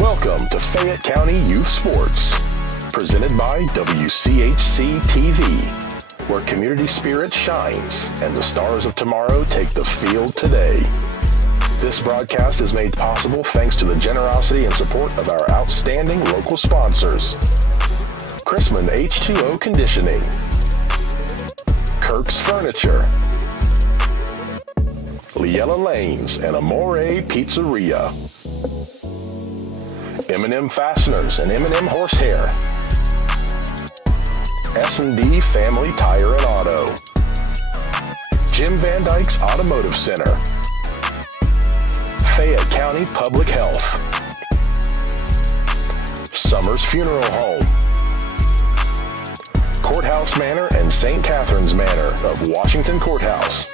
Welcome to Fayette County Youth Sports, presented by WCHC TV, where community spirit shines and the stars of tomorrow take the field today. This broadcast is made possible thanks to the generosity and support of our outstanding local sponsors. Chrisman H2O Conditioning, Kirk's Furniture, Liella Lanes and Amore Pizzeria, M&M Fasteners and M&M Horsehair, S&D Family Tire and Auto, Jim Van Dyke's Automotive Center, Fayette County Public Health, Summers Funeral Home, Courthouse Manor and St. Catherine's Manor of Washington Courthouse,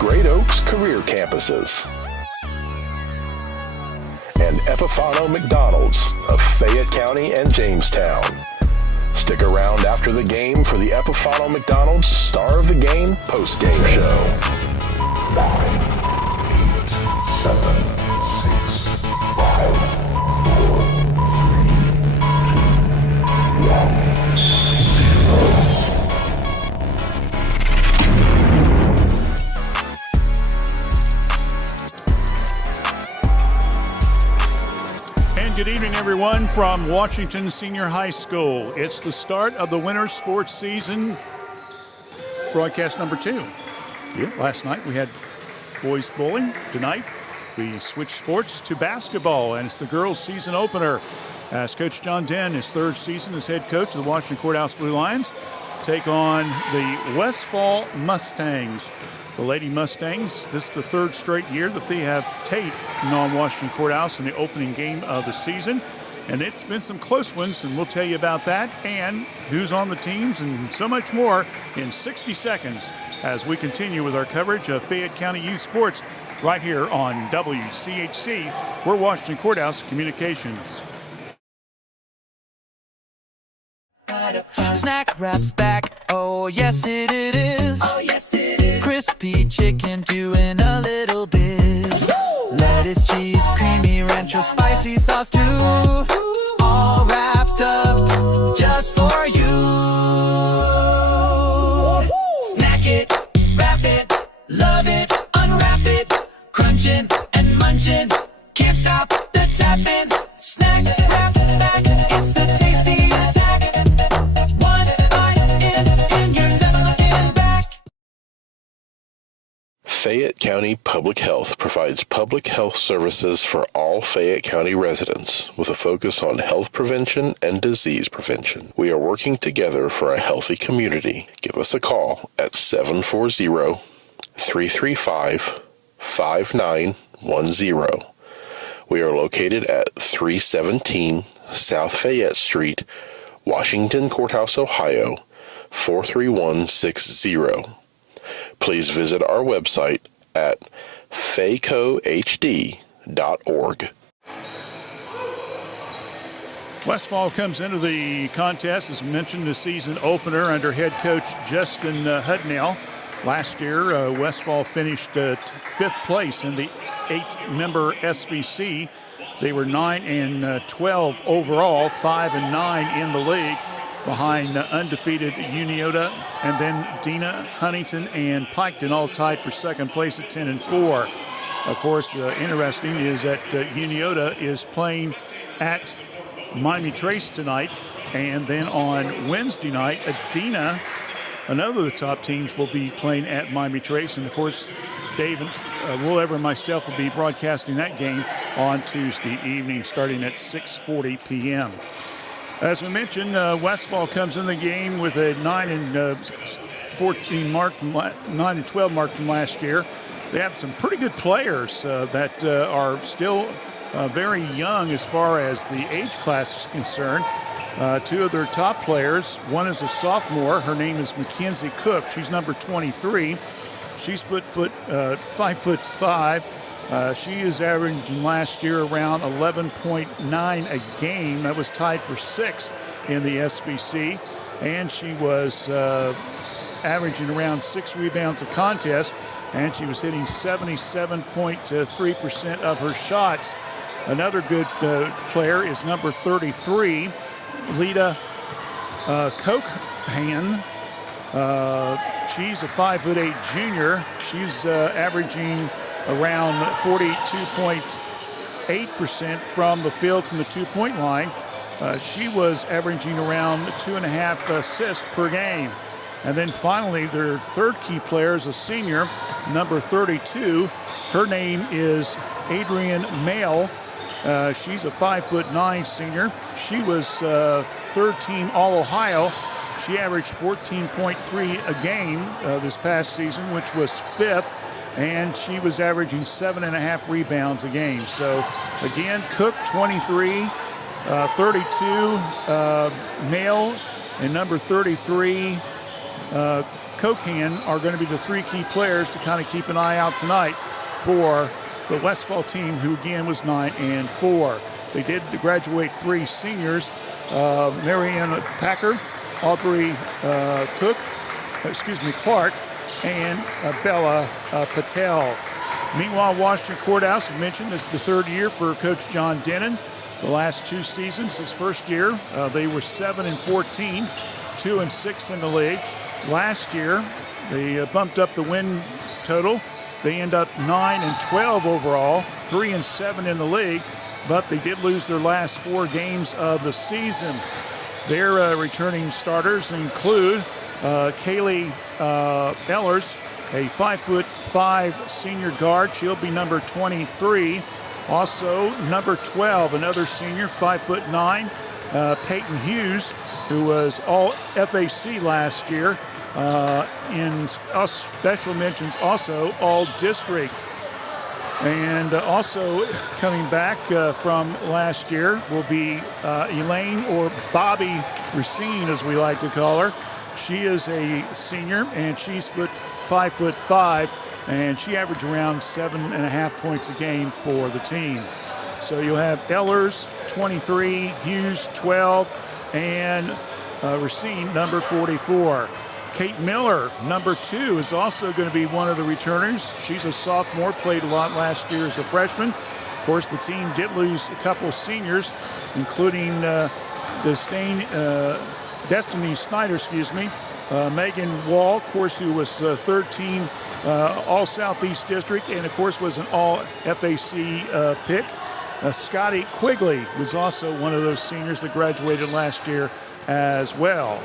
Great Oaks Career Campuses, and Epifano McDonald's of Fayette County and Jamestown. Stick around after the game for the Epifano McDonald's Star of the Game post-game show. 9, 8, 7, 6, 5, 4, 3, 2, 1, 0. Good evening, everyone, from Washington Senior High School. It's the start of the winter sports season, broadcast number 2. Last night we had boys bowling. Tonight we switched sports to basketball, and it's the girls' season opener as Coach John Den, his third season as head coach of the Washington Courthouse Blue Lions, take on the Westfall Mustangs. The Lady Mustangs, this is the third straight year that they have taken on Washington Courthouse in the opening game of the season. And it's been some close ones, and we'll tell you about that and who's on the teams and so much more in 60 seconds as we continue with our coverage of Fayette County Youth Sports right here on WCHC. We're Washington Courthouse Communications. Snack Wrap's back, oh yes it is. Oh yes it is. Crispy chicken doing a little biz. Woo! Lettuce, cheese, creamy rancho, spicy sauce too. All wrapped up just for you. Woo! Snack it, wrap it, love it, unwrap it. Crunching and munching, can't stop the tapping. Snack Wrap back, it's the tasty attack. Fayette County Public Health provides public health services for all Fayette County residents with a focus on health prevention and disease prevention. We are working together for a healthy community. Give us a call at 740-335-5910. We are located at 317 South Fayette Street, Washington Courthouse, Ohio, 43160. Please visit our website at faycohd.org. Westfall comes into the contest, as mentioned, the season opener under head coach Justin Hudnell. Last year, Westfall finished 5th place in the 8-member SVC. They were 9-12 overall, 5-9 in the league, behind undefeated Uniota, and then Dena, Huntington, and Piketon all tied for second place at 10-4. Of course, interesting is that Uniota is playing at Miami Trace tonight, and then on Wednesday night, Dena, another of the top teams, will be playing at Miami Trace, and of course, Dave and Will and myself will be broadcasting that game on Tuesday evening, starting at 6:40 p.m. As we mentioned, Westfall comes in the game with a 9-14 mark from 9-12 mark from last year. They have some pretty good players that are still very young as far as the age class is concerned. Two of their top players, one is a sophomore. Her name is Mackenzie Cook. She's number 23. She's 5'5". She is averaging last year around 11.9 a game. That was tied for 6th in the SVC. And she was averaging around 6 rebounds a contest. And she was hitting 77.3% of her shots. Another good player is number 33, Lita Cokehan. She's a 5'8" junior. She's averaging around 42.8% from the field from the two-point line. She was averaging around 2.5 assists per game. And then finally, their third key player is a senior, number 32. Her name is Adrienne Mail. She's a 5'9" senior. She was third team All-Ohio. She averaged 14.3 a game this past season, which was fifth, and she was averaging 7.5 rebounds a game. So again, Cook 23, 32 Mail, and number 33 Cokehan are going to be the three key players to kind of keep an eye out tonight for the Westfall team, who again was 9-4. They did graduate three seniors, Marianne Packer, Aubrey Clark, and Bella Patel. Meanwhile, Washington Courthouse, I mentioned, this is the third year for Coach John Denon. The last two seasons, his first year, they were 7-14, 2-6 in the league. Last year, they bumped up the win total. They end up 9-12 overall, 3-7 in the league, but they did lose their last 4 games of the season. Their returning starters include Kaylee Ellers, a 5'5" senior guard. She'll be number 23. Also, number 12, another senior, 5'9", Peyton Hughes, who was all FAC last year. In special mentions, also all district. And also coming back from last year will be Elaine, or Bobby Racine, as we like to call her. She is a senior, and she's 5'5", and she averaged around 7.5 points a game for the team. So you'll have Ellers, 23, Hughes, 12, and Racine, number 44. Kate Miller, number 2, is also going to be one of the returners. She's a sophomore, played a lot last year as a freshman. Of course, the team did lose a couple seniors, including Destiny Snyder, Megan Wall, of course, who was third team All-Southeast District, and of course was an All-FAC pick. Scotty Quigley was also one of those seniors that graduated last year as well.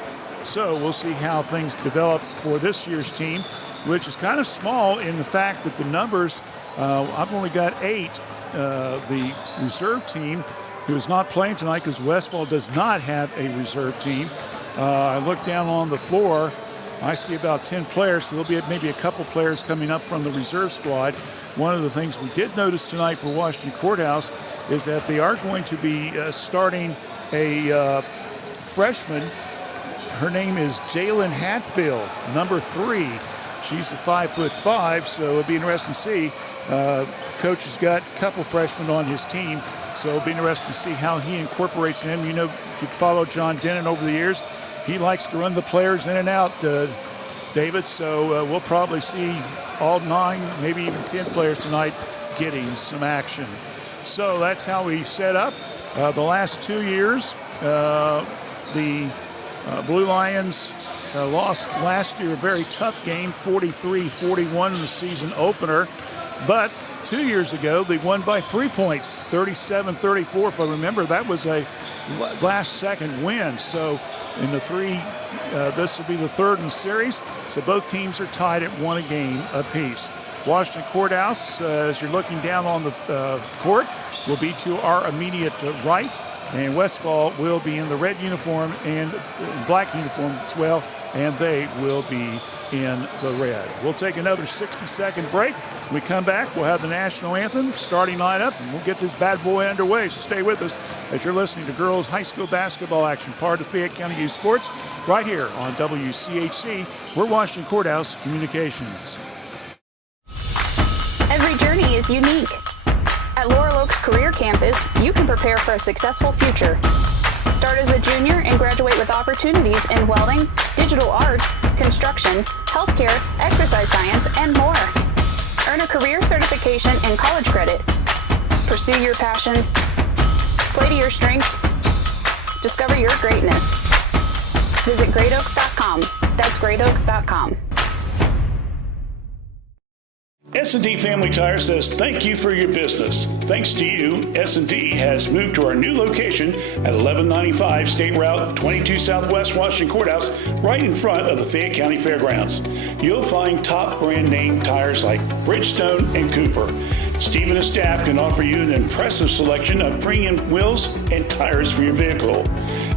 So we'll see how things develop for this year's team, which is kind of small in the fact that the numbers, I've only got 8. The reserve team, who is not playing tonight because Westfall does not have a reserve team. I look down on the floor, I see about 10 players, so there'll be maybe a couple players coming up from the reserve squad. One of the things we did notice tonight for Washington Courthouse is that they are going to be starting a freshman. Her name is Jalen Hatfield, number 3. She's a 5'5", so it'll be interesting to see. Coach has got a couple freshmen on his team, so it'll be interesting to see how he incorporates them. You know, if you follow John Denon over the years, he likes to run the players in and out, David, so we'll probably see all 9, maybe even 10 players tonight getting some action. So that's how we set up. The last 2 years, the Blue Lions lost last year a very tough game, 43-41 in the season opener. But 2 years ago, they won by 3 points, 37-34. If I remember, that was a last-second win. So in the 3, this will be the third in the series. So both teams are tied at 1 game apiece. Washington Courthouse, as you're looking down on the court, will be to our immediate right. And Westfall will be in the red uniform and black uniform as well, and they will be in the red. We'll take another 60-second break. When we come back, we'll have the national anthem, starting lineup, and we'll get this bad boy underway. So stay with us as you're listening to girls high school basketball action, part of Fayette County Youth Sports, right here on WCHC. We're Washington Courthouse Communications. Every journey is unique. At Laurel Oaks Career Campus, you can prepare for a successful future. Start as a junior and graduate with opportunities in welding, digital arts, construction, healthcare, exercise science, and more. Earn a career certification and college credit. pursue your passions, play to your strengths, discover your greatness. Visit greatoaks.com. That's greatoaks.com. S&D Family Tire says thank you for your business. Thanks to you, S&D has moved to our new location at 1195 State Route 22 Southwest Washington Courthouse, right in front of the Fayette County Fairgrounds. You'll find top brand name tires like Bridgestone and Cooper. Steve and his staff can offer you an impressive selection of premium wheels and tires for your vehicle.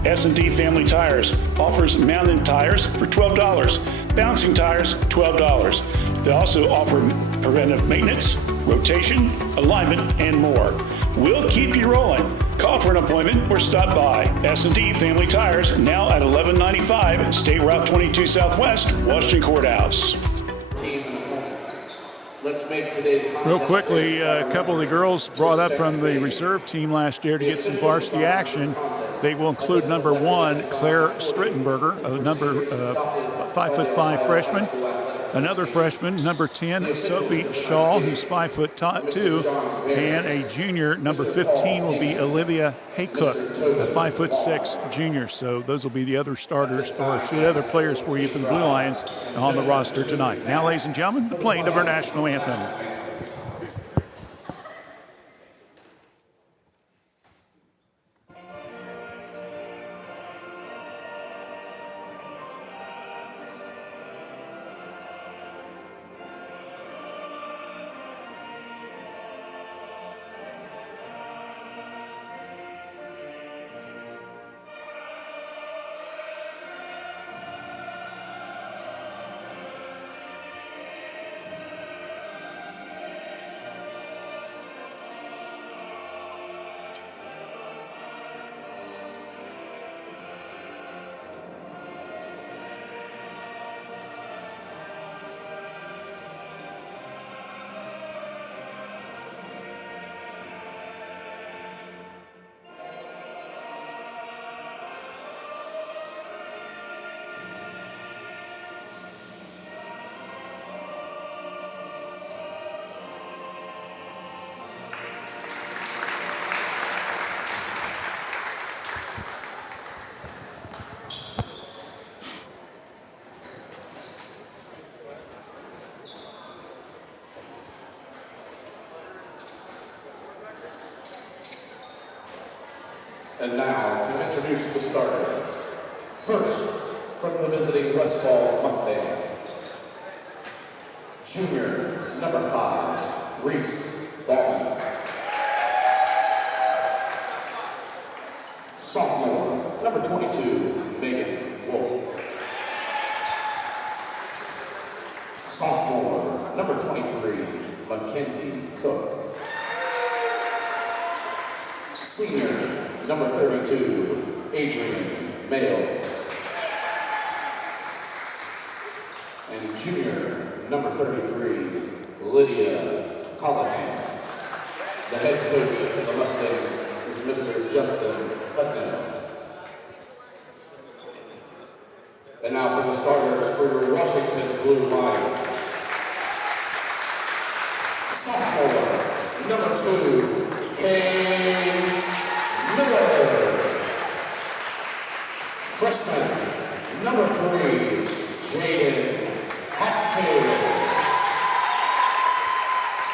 S&D Family Tires offers mountain tires for $12, bouncing tires $12. They also offer preventive maintenance, rotation, alignment, and more. We'll keep you rolling. Call for an appointment or stop by. S&D Family Tires, now at 1195 State Route 22 Southwest, Washington Courthouse. Let's make today's contest Real quickly, a couple of the girls brought up from the reserve team last year to get some varsity action. They will include number 1, Claire Strittenberger, a number 5'5" freshman. Another freshman, number 10, Sophie Shaw, who's 5'2", and a junior, number 15, will be Olivia Haycook, a 5'6" junior. So those will be the other starters or other players for you for the Blue Lions on the roster tonight. Now, ladies and gentlemen, the playing of our national anthem. And now, to introduce the starters. First, from the visiting Westfall Mustangs, junior, number 5, Reese Ballman. Sophomore, number 22, Megan Wolf. Sophomore, number 23, Mackenzie Cook. Senior, number 32, Adrian Mayo. And junior, number 33, Lydia Callahan. The head coach of the Mustangs is Mr. Justin Putnam. And now for the starters for your Washington Blue Lions. Sophomore, number 2, Kay Miller. Freshman, number 3, Jaden Hatfield.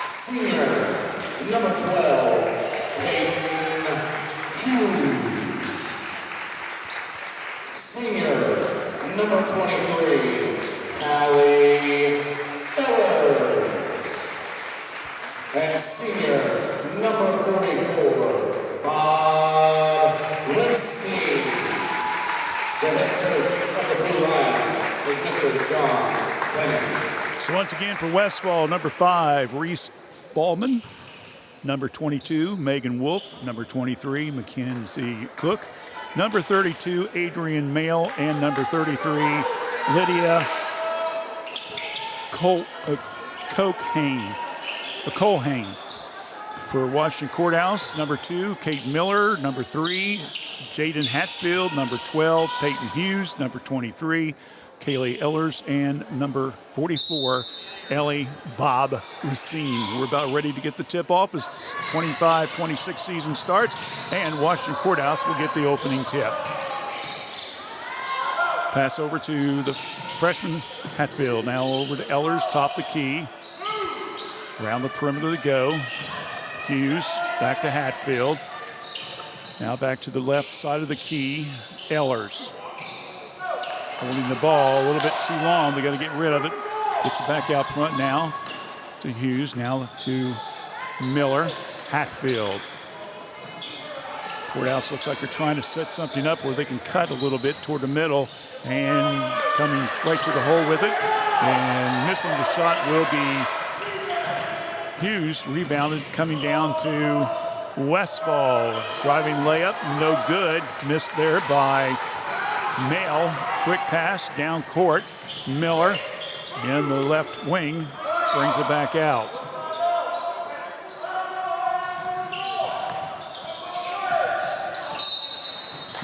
Senior, number 12, Peyton Hughes. Senior, number 23, Allie Eller. And senior, number 44, Bob Lacey. The head coach of the Blue Lions is Mr. John Bennett. So once again for Westfall, number 5, Reese Ballman. Number 22, Megan Wolf. Number 23, Mackenzie Cook. Number 32, Adrian Mail. And number 33, Lydia Colhane. For Washington Courthouse, number 2, Kate Miller. Number 3, Jaden Hatfield. Number 12, Peyton Hughes. Number 23, Kaylee Ellers. And number 44, Ellie Bob Racine. We're about ready to get the tip off as 25-26 season starts, and Washington Courthouse will get the opening tip. Pass over to the freshman Hatfield. Now over to Ellers, top the key. Around the perimeter to go. Hughes back to Hatfield. Now back to the left side of the key. Ellers holding the ball a little bit too long. They got to get rid of it. Gets it back out front now to Hughes. Now to Miller. Hatfield. Courthouse looks like they're trying to set something up where they can cut a little bit toward the middle, and coming right to the hole with it. And missing the shot will be Hughes. Rebounded, coming down to Westfall. Driving layup, no good. Missed there by Mail. Quick pass down court. Miller in the left wing brings it back out.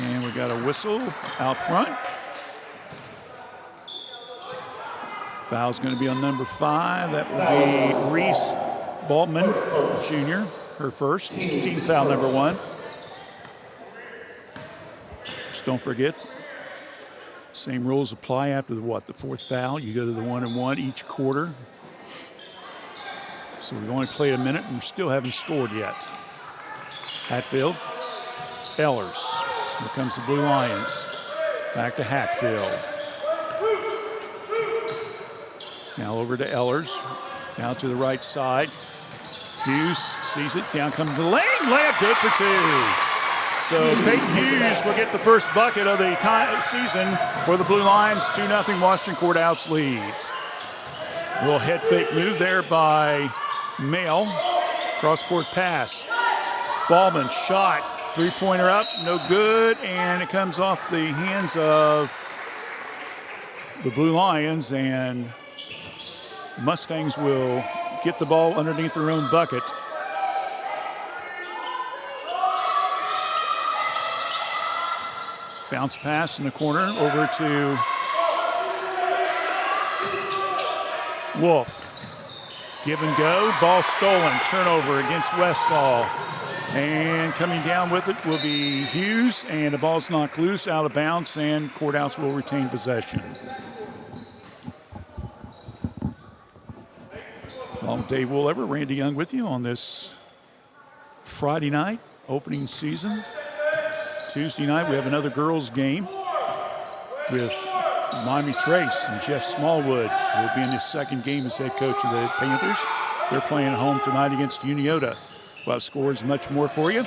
And we got a whistle out front. Foul's going to be on number 5. That will be Reese Baldman Jr., her first. Team foul number 1. Just don't forget, same rules apply after the 4th foul. You go to the 1-and-1 each quarter. So we've only played a minute and we still haven't scored yet. Hatfield, Ellers. Here comes the Blue Lions. Back to Hatfield. Now over to Ellers. Now to the right side. Hughes sees it. Down comes the lane. Layup good for 2. So Peyton Hughes will get the first bucket of the season for the Blue Lions. 2-0 Washington Courthouse leads. A little head fake move there by Mail. Cross-court pass. Ballman shot. Three-pointer up, no good, and it comes off the hands of the Blue Lions, and Mustangs will get the ball underneath their own bucket. Bounce pass in the corner over to Wolf. Give and go, ball stolen, turnover against Westfall. And coming down with it will be Hughes, and the ball's knocked loose, out of bounds, and Courthouse will retain possession. Well, Dave Woolever, Randy Young with you on this Friday night, opening season. Tuesday night, we have another girls' game with Miami Trace, and Jeff Smallwood will be in his second game as head coach of the Panthers. They're playing at home tonight against Uniota. We'll have scores much more for you.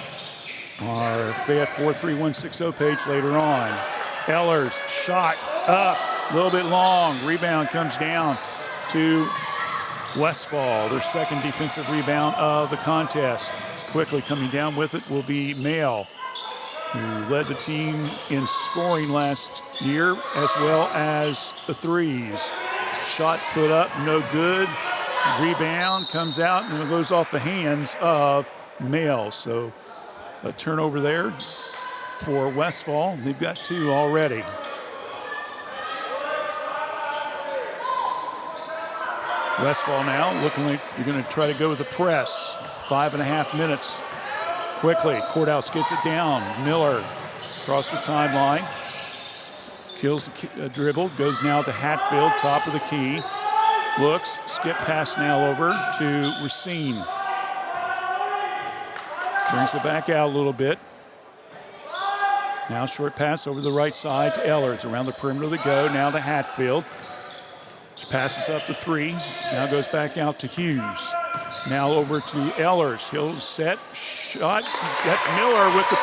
Our Fayette 43160 page later on. Ellers, shot up, a little bit long. Rebound comes down to Westfall, their second defensive rebound of the contest. Quickly coming down with it will be Mail, who led the team in scoring last year as well as the threes. Shot put up, no good. Rebound comes out and it goes off the hands of Mail. So a turnover there for Westfall. They've got 2 already. Westfall now looking like they're going to try to go with the press. 5.5 minutes. Quickly, Courthouse gets it down. Miller across the timeline. Kills the dribble, goes now to Hatfield, top of the key. Looks, skip pass now over to Racine. Brings it back out a little bit. Now short pass over the right side to Ellers. Around the perimeter to go, now to Hatfield. Passes up the 3, now goes back out to Hughes. Now over to Ellers. He'll set, shot. That's Miller with the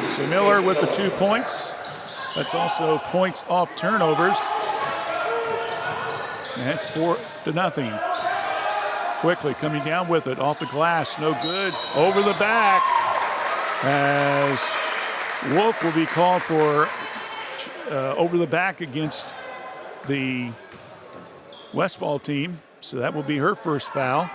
2. So Miller with the 2 points. That's also points off turnovers. And it's 4-0. Quickly coming down with it, off the glass, no good. Over the back, as Wolf will be called for over the back against the Westfall team. So that will be her first foul.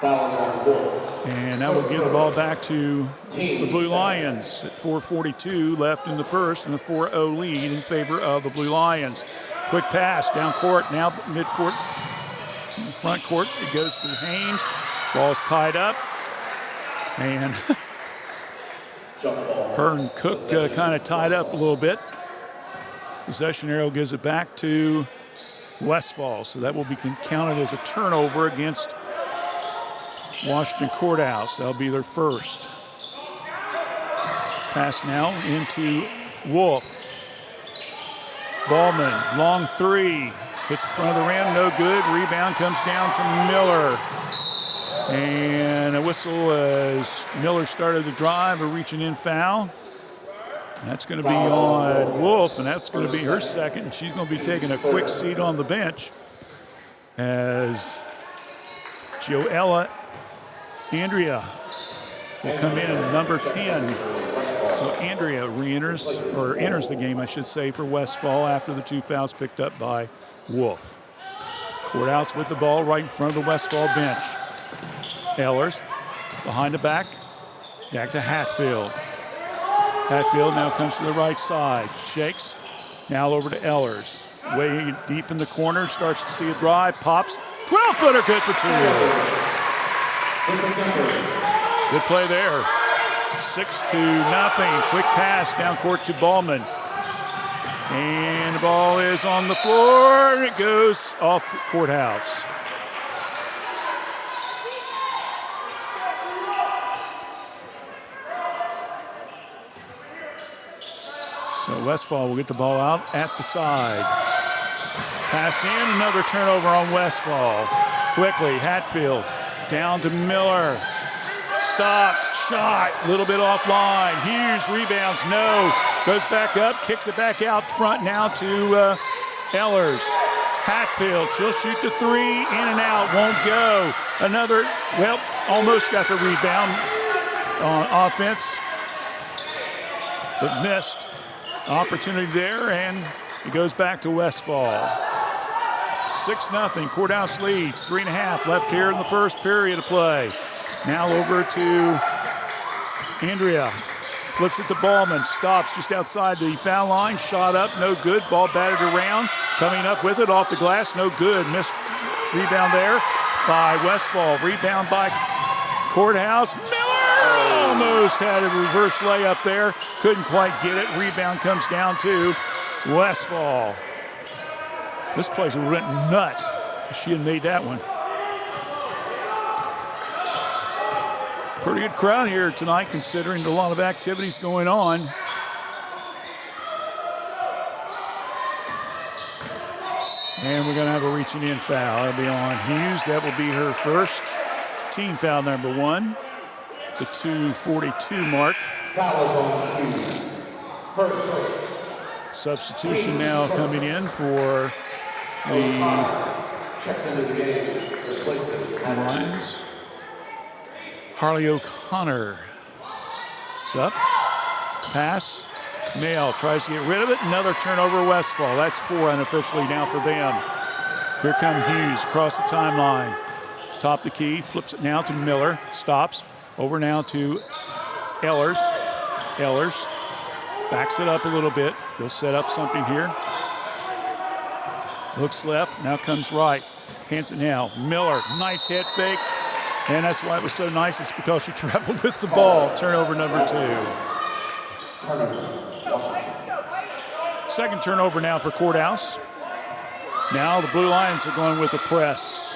Fouls on Wolf. And that will give the ball back to the Blue Lions at 4:42 left in the first, and a 4-0 lead in favor of the Blue Lions. Quick pass down court, now midcourt, front court. It goes to Haynes. Ball's tied up. And Hearn Cook kind of tied up a little bit. Possession arrow gives it back to Westfall. So that will be counted as a turnover against Washington Courthouse. That'll be their first. Pass now into Wolf. Ballman, long three. Hits the front of the rim, no good. Rebound comes down to Miller. And a whistle as Miller started the drive, a reaching in foul. That's going to be on Wolf, and that's going to be her second. And she's going to be taking a quick seat on the bench as Joella Andrea will come in at number 10. So Andrea re-enters, or enters the game, I should say, for Westfall after the 2 fouls picked up by Wolf. Courthouse with the ball right in front of the Westfall bench. Ehlers behind the back to Hatfield. Hatfield now comes to the right side, shakes, now over to Ehlers. Way deep in the corner, starts to see a drive, pops, 12-footer good for 2. Good play there. 6-0. Quick pass down court to Ballman. And the ball is on the floor, and it goes off Courthouse. So Westfall will get the ball out at the side. Pass in, another turnover on Westfall. Quickly, Hatfield down to Miller. Stops, shot, a little bit offline. Hughes rebounds, no. Goes back up, kicks it back out front now to Ehlers. Hatfield, she'll shoot the 3, in and out, won't go. Another, well, almost got the rebound on offense, but missed. Opportunity there, and it goes back to Westfall. 6-0, Courthouse leads, 3.5 left here in the first period of play. Now over to Andrea, flips it to Ballman, stops just outside the foul line, shot up, no good, ball batted around, coming up with it off the glass, no good, missed rebound there by Westfall, rebound by Courthouse, almost had a reverse layup there. Couldn't quite get it. Rebound comes down to Westfall. This place went nuts. She had made that one. Pretty good crowd here tonight considering a lot of activities going on. And we're going to have a reaching in foul. That'll be on Hughes. That will be her first. Team foul number 1. The 2:42 mark. Foul is on Hughes. Her first. Substitution now coming in for the checks into the game. Replaces Lions. Harley O'Connor is up. Pass. Nail tries to get rid of it. Another turnover, Westfall. That's 4 unofficially now for them. Here comes Hughes across the timeline. Top the key. Flips it now to Miller. Stops. Over now to Ehlers. Ehlers backs it up a little bit. He'll set up something here. Looks left. Now comes right. Hands it now. Miller. Nice head fake. And that's why it was so nice. It's because she traveled with the ball. Turnover number 2. Second turnover now for Courthouse. Now the Blue Lions are going with a press.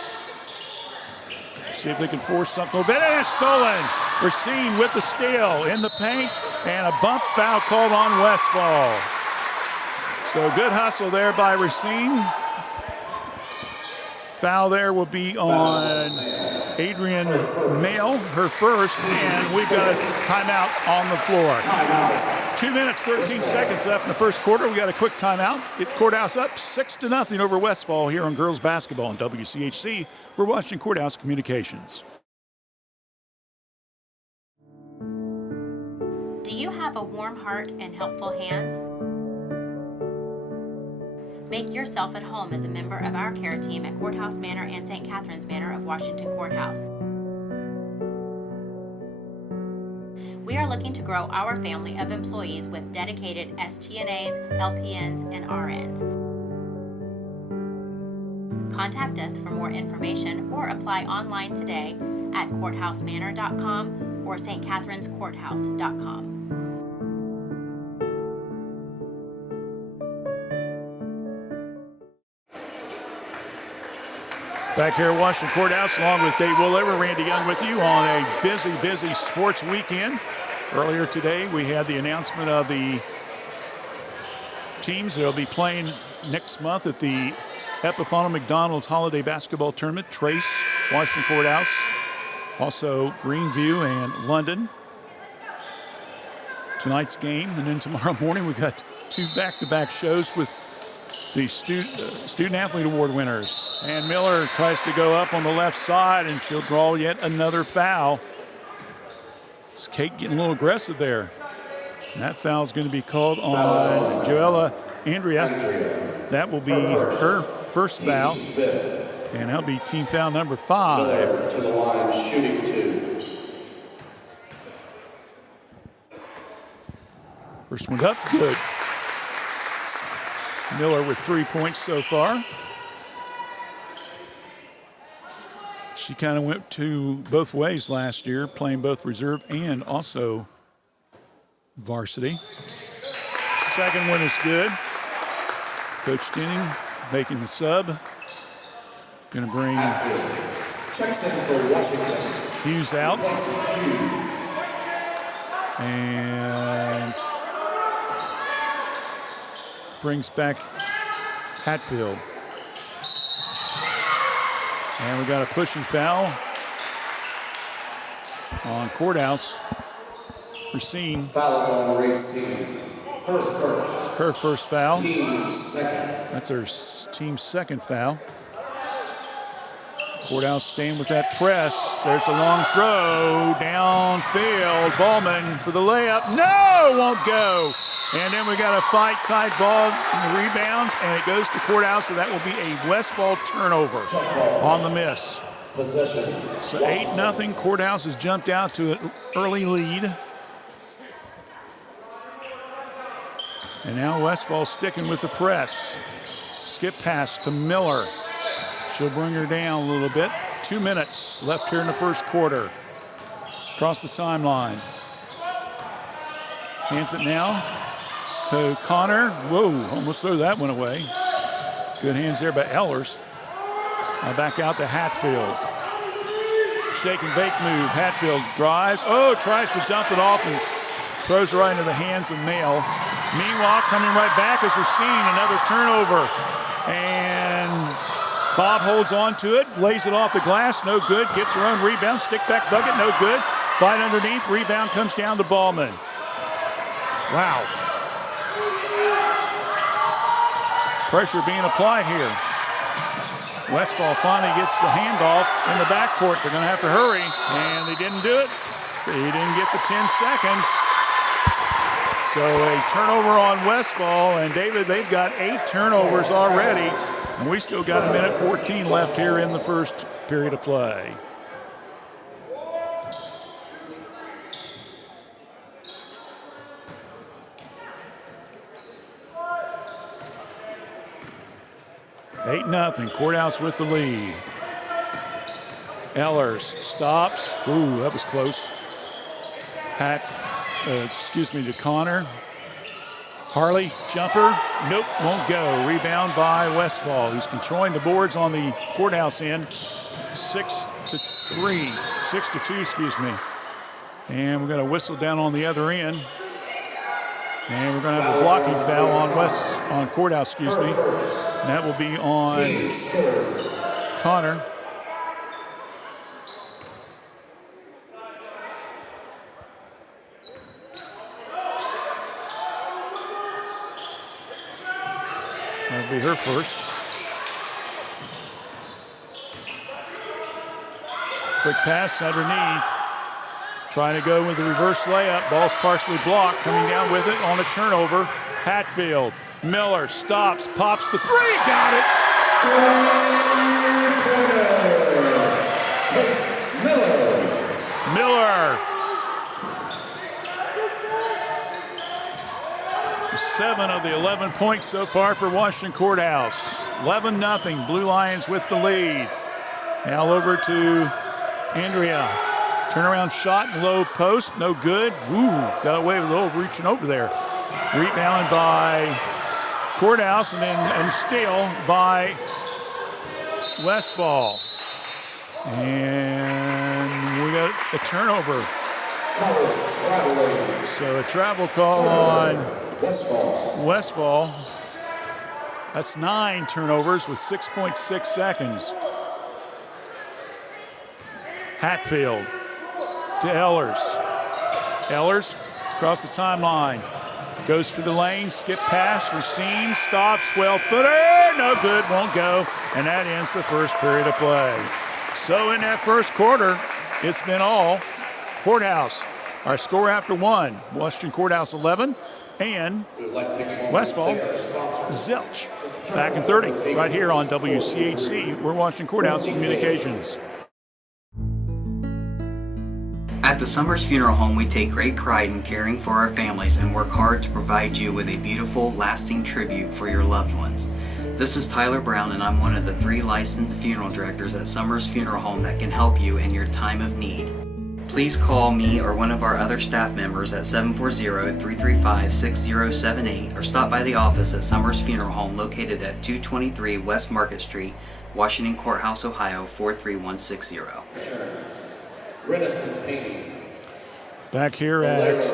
See if they can force something a little bit. And it's stolen. Racine with the steal in the paint. And a bump foul called on Westfall. So good hustle there by Racine. Foul there will be on Adrian Mail, her first, and we've got a timeout on the floor. 2 minutes, 13 seconds left in the first quarter. We got a quick timeout. Get Courthouse up 6-0 over Westfall here on girls basketball on WCHC. We're watching Courthouse Communications. Do you have a warm heart and helpful hands? Make yourself at home as a member of our care team at Courthouse Manor and St. Catherine's Manor of Washington Courthouse. We are looking to grow our family of employees with dedicated STNAs, LPNs, and RNs. Contact us for more information or apply online today at courthousemanor.com or stcatherinescourthouse.com. Back here at Washington Courthouse, along with Dave Woolliver, Randy Young with you on a busy sports weekend. Earlier today, we had the announcement of the teams that will be playing next month at the Epiphanel McDonald's Holiday Basketball Tournament. Trace, Washington Courthouse, also Greenview and London. Tonight's game, and then tomorrow morning we've got 2 back-to-back shows with the Student Athlete Award winners. And Miller tries to go up on the left side, and she'll draw yet another foul. It's Kate getting a little aggressive there. And that foul is going to be called on Joella Andrea. That will be her first foul. And that'll be team foul number 5. Miller to the line, shooting 2. First one up, good. Miller with 3 points so far. She kind of went to both ways last year, playing both reserve and also varsity. Second one is good. Coach Denning making the sub. Going to bring Checks in for Washington. Hughes out. Hughes. And brings back Hatfield. And we got a pushing foul on Courthouse. Racine. Fouls on Racine. Her first foul. Team second. That's her team's second foul. Courthouse staying with that press. There's a long throw downfield. Ballman for the layup. No, won't go. And then we got a fight-tight ball in the rebounds, and it goes to Courthouse, so that will be a Westfall turnover on the miss. Possession. So 8-0. Courthouse has jumped out to an early lead. And now Westfall sticking with the press. Skip pass to Miller. She'll bring her down a little bit. 2 minutes left here in the first quarter. Across the timeline. Hands it now to Connor. Whoa, almost threw that one away. Good hands there by Ellers. Now back out to Hatfield. Shake and bake move. Hatfield drives. Oh, tries to dump it off and throws it right into the hands of Mail. Meanwhile, coming right back as we're seeing another turnover. And Bob holds on to it, lays it off the glass, no good. Gets her own rebound, stick back bucket, no good. Fight underneath, rebound comes down to Ballman. Wow. Pressure being applied here. Westfall finally gets the handoff in the backcourt. They're going to have to hurry, and they didn't do it. They didn't get the 10 seconds. So a turnover on Westfall, and David, they've got 8 turnovers already, and we still got 1:14 left here in the first period of play. Eight nothing. Courthouse with the lead. Ellers stops. Ooh, that was close. To Connor. Harley, jumper. Nope, won't go. Rebound by Westfall. He's controlling the boards on the Courthouse end. 6-2, excuse me. And we're going to whistle down on the other end. And we're going to have a blocking foul on Courthouse, excuse me. And that will be on Connor. That'll be her first. Quick pass underneath. Trying to go with the reverse layup. Ball's partially blocked. Coming down with it on a turnover. Hatfield. Miller stops. Pops to 3. Got it. Miller. 7 of the 11 points so far for Washington Courthouse. 11-0. Blue Lions with the lead. Now over to Andrea. Turnaround shot in low post. No good. Woo. Got away with a little reaching over there. Rebounded by Courthouse and steal by Westfall. And we got a turnover. So a travel call on Westfall. That's 9 turnovers with 6.6 seconds. Hatfield to Ehlers. Ehlers across the timeline. Goes for the lane, skip pass, Racine, stops, 12-footer, no good, won't go. And that ends the first period of play. So in that first quarter, it's been all Courthouse. Our score after one, Western Courthouse 11 and Westfall zilch. Back in 30, right here on WCHC. We're watching Courthouse Communications. At the Summers Funeral Home, we take great pride in caring for our families and work hard to provide you with a beautiful, lasting tribute for your loved ones. This is Tyler Brown, and I'm one of the 3 licensed funeral directors at Summers Funeral Home that can help you in your time of need. Please call me or one of our other staff members at 740-335-6078 or stop by the office at Summers Funeral Home located at 223 West Market Street, Washington Courthouse, Ohio 43160. Back here at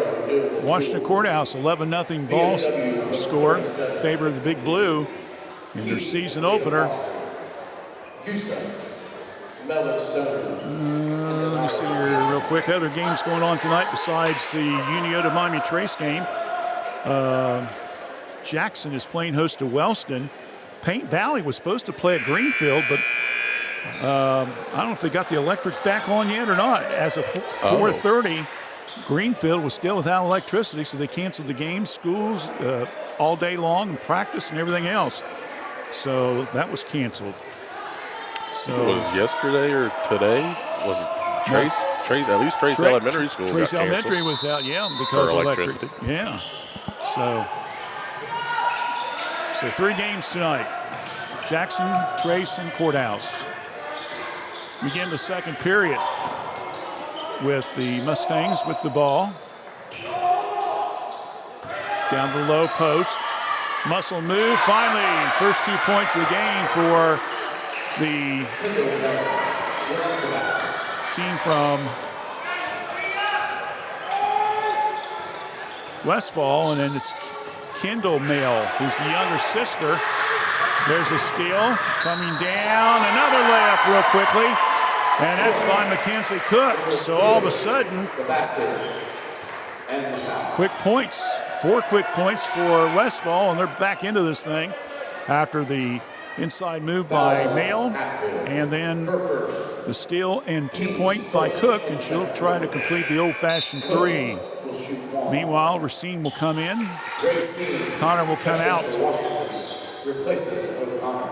Washington Courthouse, 11-0 ball score in favor of the Big Blue in their season opener. Let me see here real quick. Other games going on tonight besides the Uniota Miami Trace game. Jackson is playing host to Wellston. Paint Valley was supposed to play at Greenfield, but I don't know if they got the electric back on yet or not. As of 4:30, Greenfield was still without electricity, so they canceled the game, schools all day long, and practice and everything else. So that was canceled. So it was yesterday or today? Was it Trace? Trace, at least Trace Elementary School. Trace Elementary was out, yeah, because of electricity. Yeah. So 3 games tonight. Jackson, Trace, and Courthouse. Begin the second period with the Mustangs with the ball. Down the low post. Muscle move. Finally, first 2 points of the game for the team from Westfall, and then it's Kendall Mail, who's the younger sister. There's a steal coming down, another layup real quickly, and that's by Mackenzie Cook. So all of a sudden, quick points, 4 quick points for Westfall, and they're back into this thing after the inside move by Mail, and then the steal and 2-point by Cook, and she'll try to complete the old-fashioned 3. Meanwhile, Racine will come in. Connor will come out. Replaces O'Connor.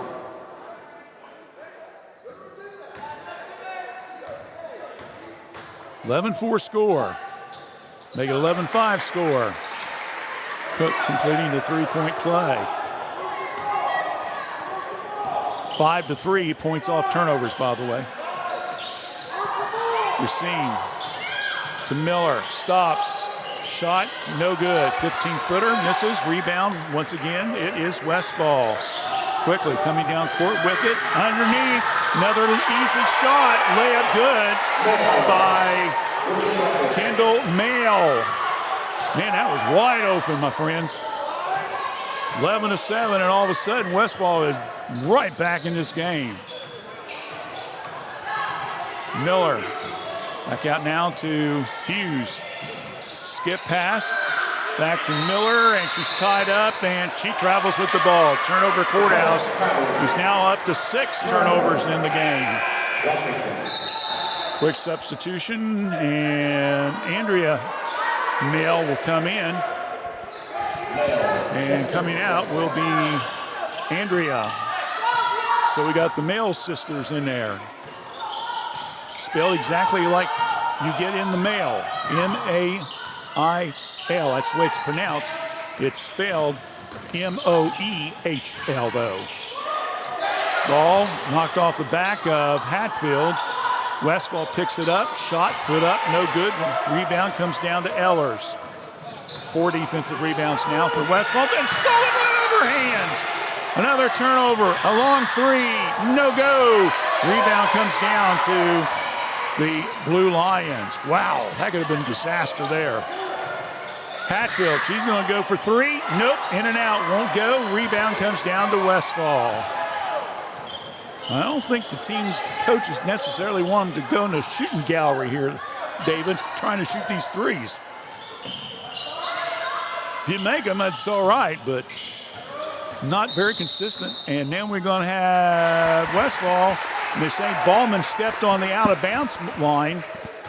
11-4 score. Make it 11-5 score. Cook completing the 3-point play. 5-3, points off turnovers, by the way. Racine to Miller, stops, shot, no good. 15-footer, misses, rebound. Once again, it is Westfall. Quickly coming down court with it, underneath, another easy shot, layup good by Kendall Mail. Man, that was wide open, my friends. 11-7, and all of a sudden, Westfall is right back in this game. Miller, back out now to Hughes. Skip pass, back to Miller, and she's tied up, and she travels with the ball. Turnover Courthouse, who's now up to 6 turnovers in the game. Quick substitution, and Andrea Mail will come in. And coming out will be Andrea. So we got the Mail sisters in there. Spelled exactly like you get in the mail. M-A-I-L. That's the way it's pronounced. It's spelled M-O-E-H-L, though. Ball knocked off the back of Hatfield. Westfall picks it up. Shot put up, no good. Rebound comes down to Ehlers. 4 defensive rebounds now for Westfall. Then stolen out of her hands. Another turnover. A long three. No go. Rebound comes down to the Blue Lions. Wow, that could have been a disaster there. Hatfield, she's going to go for three. Nope, in and out, won't go. Rebound comes down to Westfall. I don't think the team's coaches necessarily want them to go in the shooting gallery here, David, trying to shoot these threes. If you make them, that's all right, but not very consistent. And then we're going to have Westfall. And they're saying Ballman stepped on the out-of-bounds line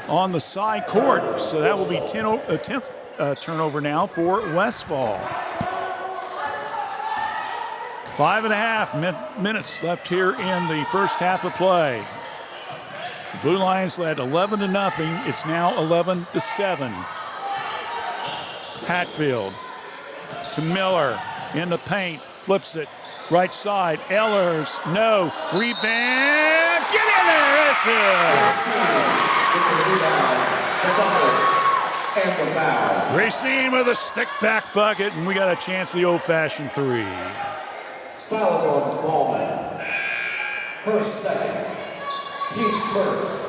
on the side court. So that will be 10th turnover now for Westfall. 5.5 minutes left here in the first half of play. The Blue Lions led 11-0. It's now 11-7. Hatfield to Miller in the paint, flips it right side. Ehlers, no, rebound, get in there, that's it. Racine with a stick back bucket, and we got a chance for the old-fashioned three. Fouls on Ballman. Her second. Team's first.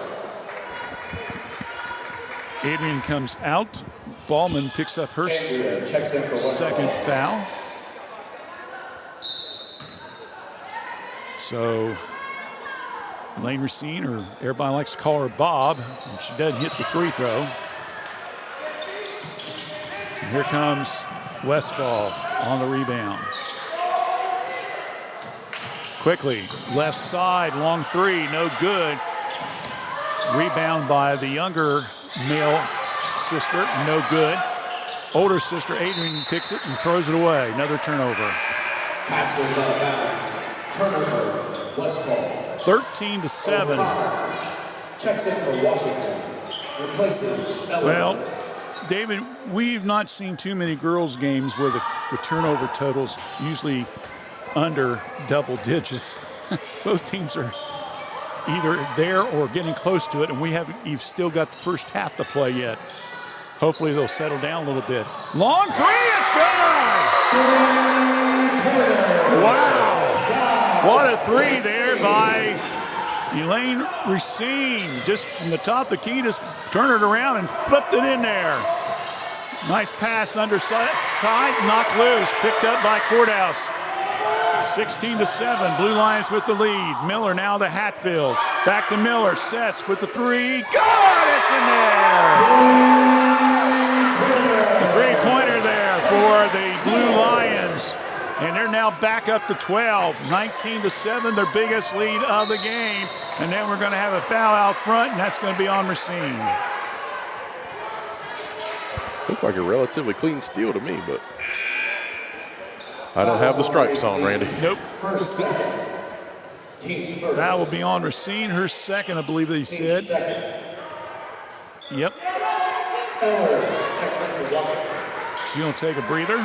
Adrian comes out. Ballman picks up her second foul. So Elaine Racine, or everybody likes to call her Bob, and she doesn't hit the free throw. And here comes Westfall on the rebound. Quickly, left side, long three, no good. Rebound by the younger male sister, no good. Older sister, Adrian, picks it and throws it away. Another turnover. Pass goes out of bounds. Turnover, Westfall. 13-7. Checks in for Washington. Replaces Ellen. Well, David, we've not seen too many girls' games where the turnover totals usually under double digits. Both teams are either there or getting close to it, and you've still got the first half to play yet. Hopefully they'll settle down a little bit. Long three, it's good! Wow! What a three there by Elaine Racine. Just from the top of the key, just turned it around and flipped it in there. Nice pass underside, knocked loose, picked up by Courthouse. 16-7, Blue Lions with the lead. Miller now to Hatfield. Back to Miller, sets with the three. Good, it's in there! The three-pointer there for the Blue Lions. And they're now back up to 12. 19-7, their biggest lead of the game. And then we're going to have a foul out front, and that's going to be on Racine. Looked like a relatively clean steal to me, but I don't have the stripes on, Randy. Nope. Her second. Team's first. Foul will be on Racine. Her second, I believe they said. Team's second. Yep. Ehlers checks in for Washington. She's going to take a breather.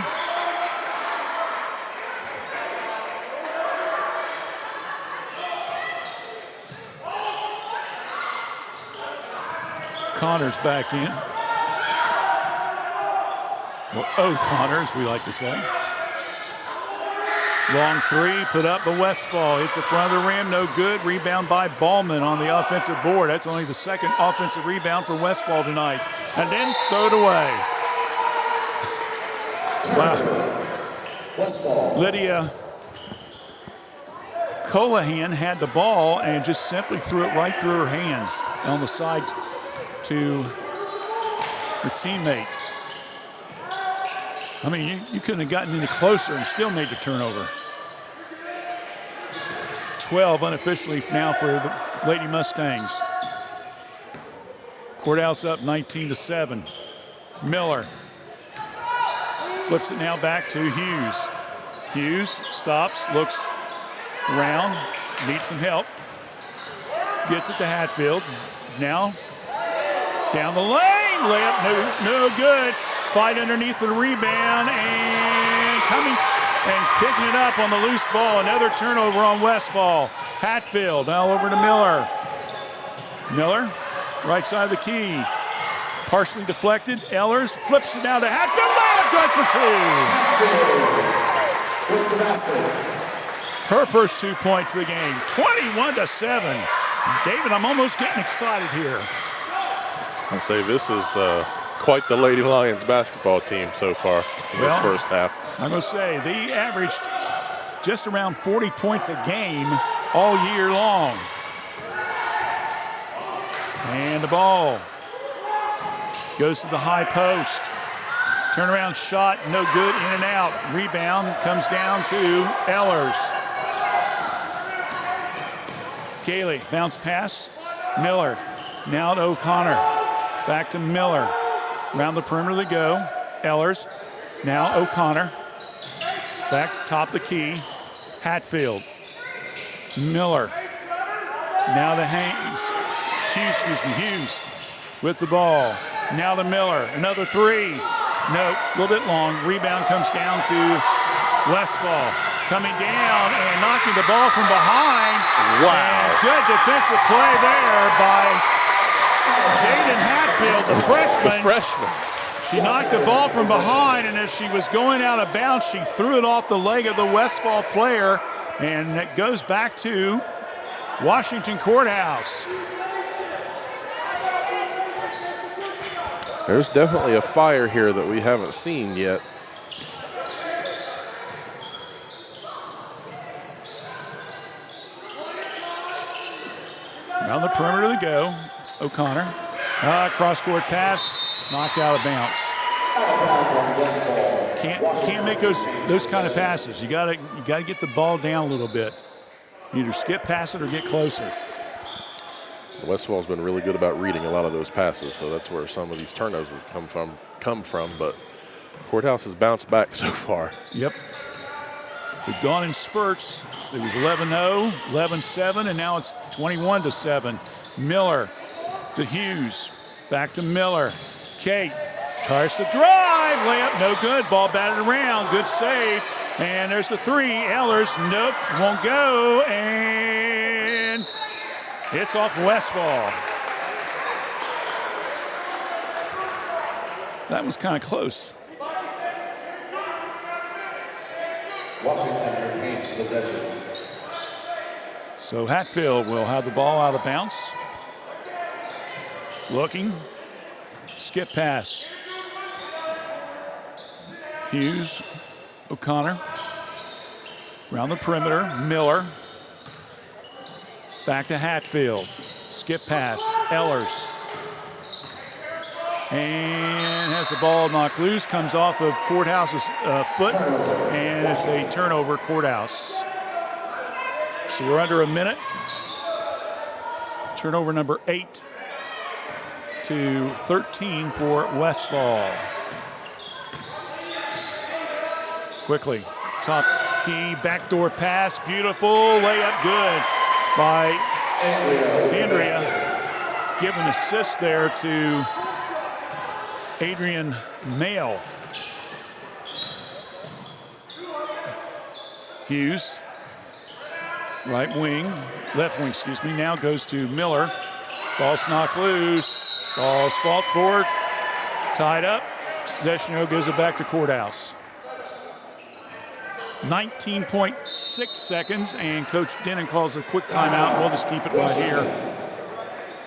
Connors back in. Well, O'Connor, as we like to say. Long three, put up by Westfall. It's the front of the rim, no good. Rebound by Ballman on the offensive board. That's only the second offensive rebound for Westfall tonight. And then throw it away. Wow. Westfall. Lydia Colahan had the ball and just simply threw it right through her hands on the side to her teammate. I mean, you couldn't have gotten any closer and still made the turnover. 12 unofficially now for the Lady Mustangs. Courthouse up 19-7. Miller flips it now back to Hughes. Hughes stops, looks around, needs some help. Gets it to Hatfield. Now down the lane, layup, no good. Fight underneath the rebound, and coming and picking it up on the loose ball. Another turnover on Westfall. Hatfield now over to Miller. Miller, right side of the key. Partially deflected. Ehlers flips it down to Hatfield. Good for 2. With the basket. Her first 2 points of the game, 21-7. David, I'm almost getting excited here. I'll say this is quite the Lady Lions basketball team so far in this first half. I'm going to say they averaged just around 40 points a game all year long. And the ball goes to the high post. Turnaround shot, no good, in and out. Rebound comes down to Ehlers. Cayley, bounce pass. Miller, now to O'Connor. Back to Miller. Around the perimeter they go. Ehlers, now O'Connor. Back top the key. Hatfield. Miller. Now to Hughes with the ball. Now to Miller, another 3. No, a little bit long. Rebound comes down to Westfall. Coming down and knocking the ball from behind. Wow. And good defensive play there by Jaden Hatfield, the freshman. She knocked the ball from behind, and as she was going out of bounds, she threw it off the leg of the Westfall player, and it goes back to Washington Courthouse. There's definitely a fire here that we haven't seen yet. Around the perimeter they go. O'Connor. Cross-court pass. Knocked out of bounds. Can't make those kind of passes. You gotta get the ball down a little bit. Either skip past it or get closer. Westfall's been really good about reading a lot of those passes, so that's where some of these turnovers come from. But Courthouse has bounced back so far. Yep. We've gone in spurts. It was 11-0, 11-7, and now it's 21-7. Miller to Hughes. Back to Miller. Kate tries to drive. Layup, no good. Ball batted around. Good save. And there's the 3. Ehlers, nope, won't go. And it's off Westfall. That was kind of close. Washington retains possession. So Hatfield will have the ball out of bounds. Looking. Skip pass. Hughes. O'Connor. Around the perimeter. Miller. Back to Hatfield. Skip pass. Ehlers. And has the ball knocked loose. Comes off of Courthouse's foot. And it's a turnover, Courthouse. So we're under a minute. Turnover number 8 to 13 for Westfall. Quickly, top key, backdoor pass, beautiful, layup good by Andrea. Give an assist there to Adrian Mayo. Hughes, right wing, left wing, excuse me, now goes to Miller. Ball's knocked loose. Ball's fought forward, tied up. Possession gives it back to Courthouse. 19.6 seconds, and Coach Denon calls a quick timeout. We'll just keep it right here.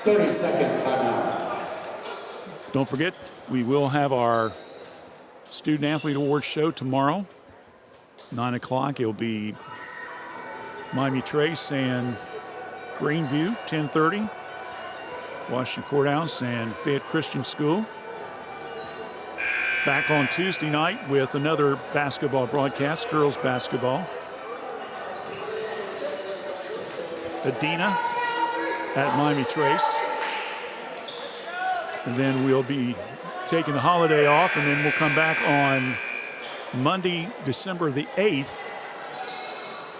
30-second timeout. Don't forget, we will have our Student Athlete Awards show tomorrow, 9 o'clock. It'll be Miami Trace and Greenview, 10:30. Washington Courthouse and Fayette Christian School. Back on Tuesday night with another basketball broadcast, girls basketball. Adina at Miami Trace. And then we'll be taking the holiday off, and then we'll come back on Monday, December the 8th,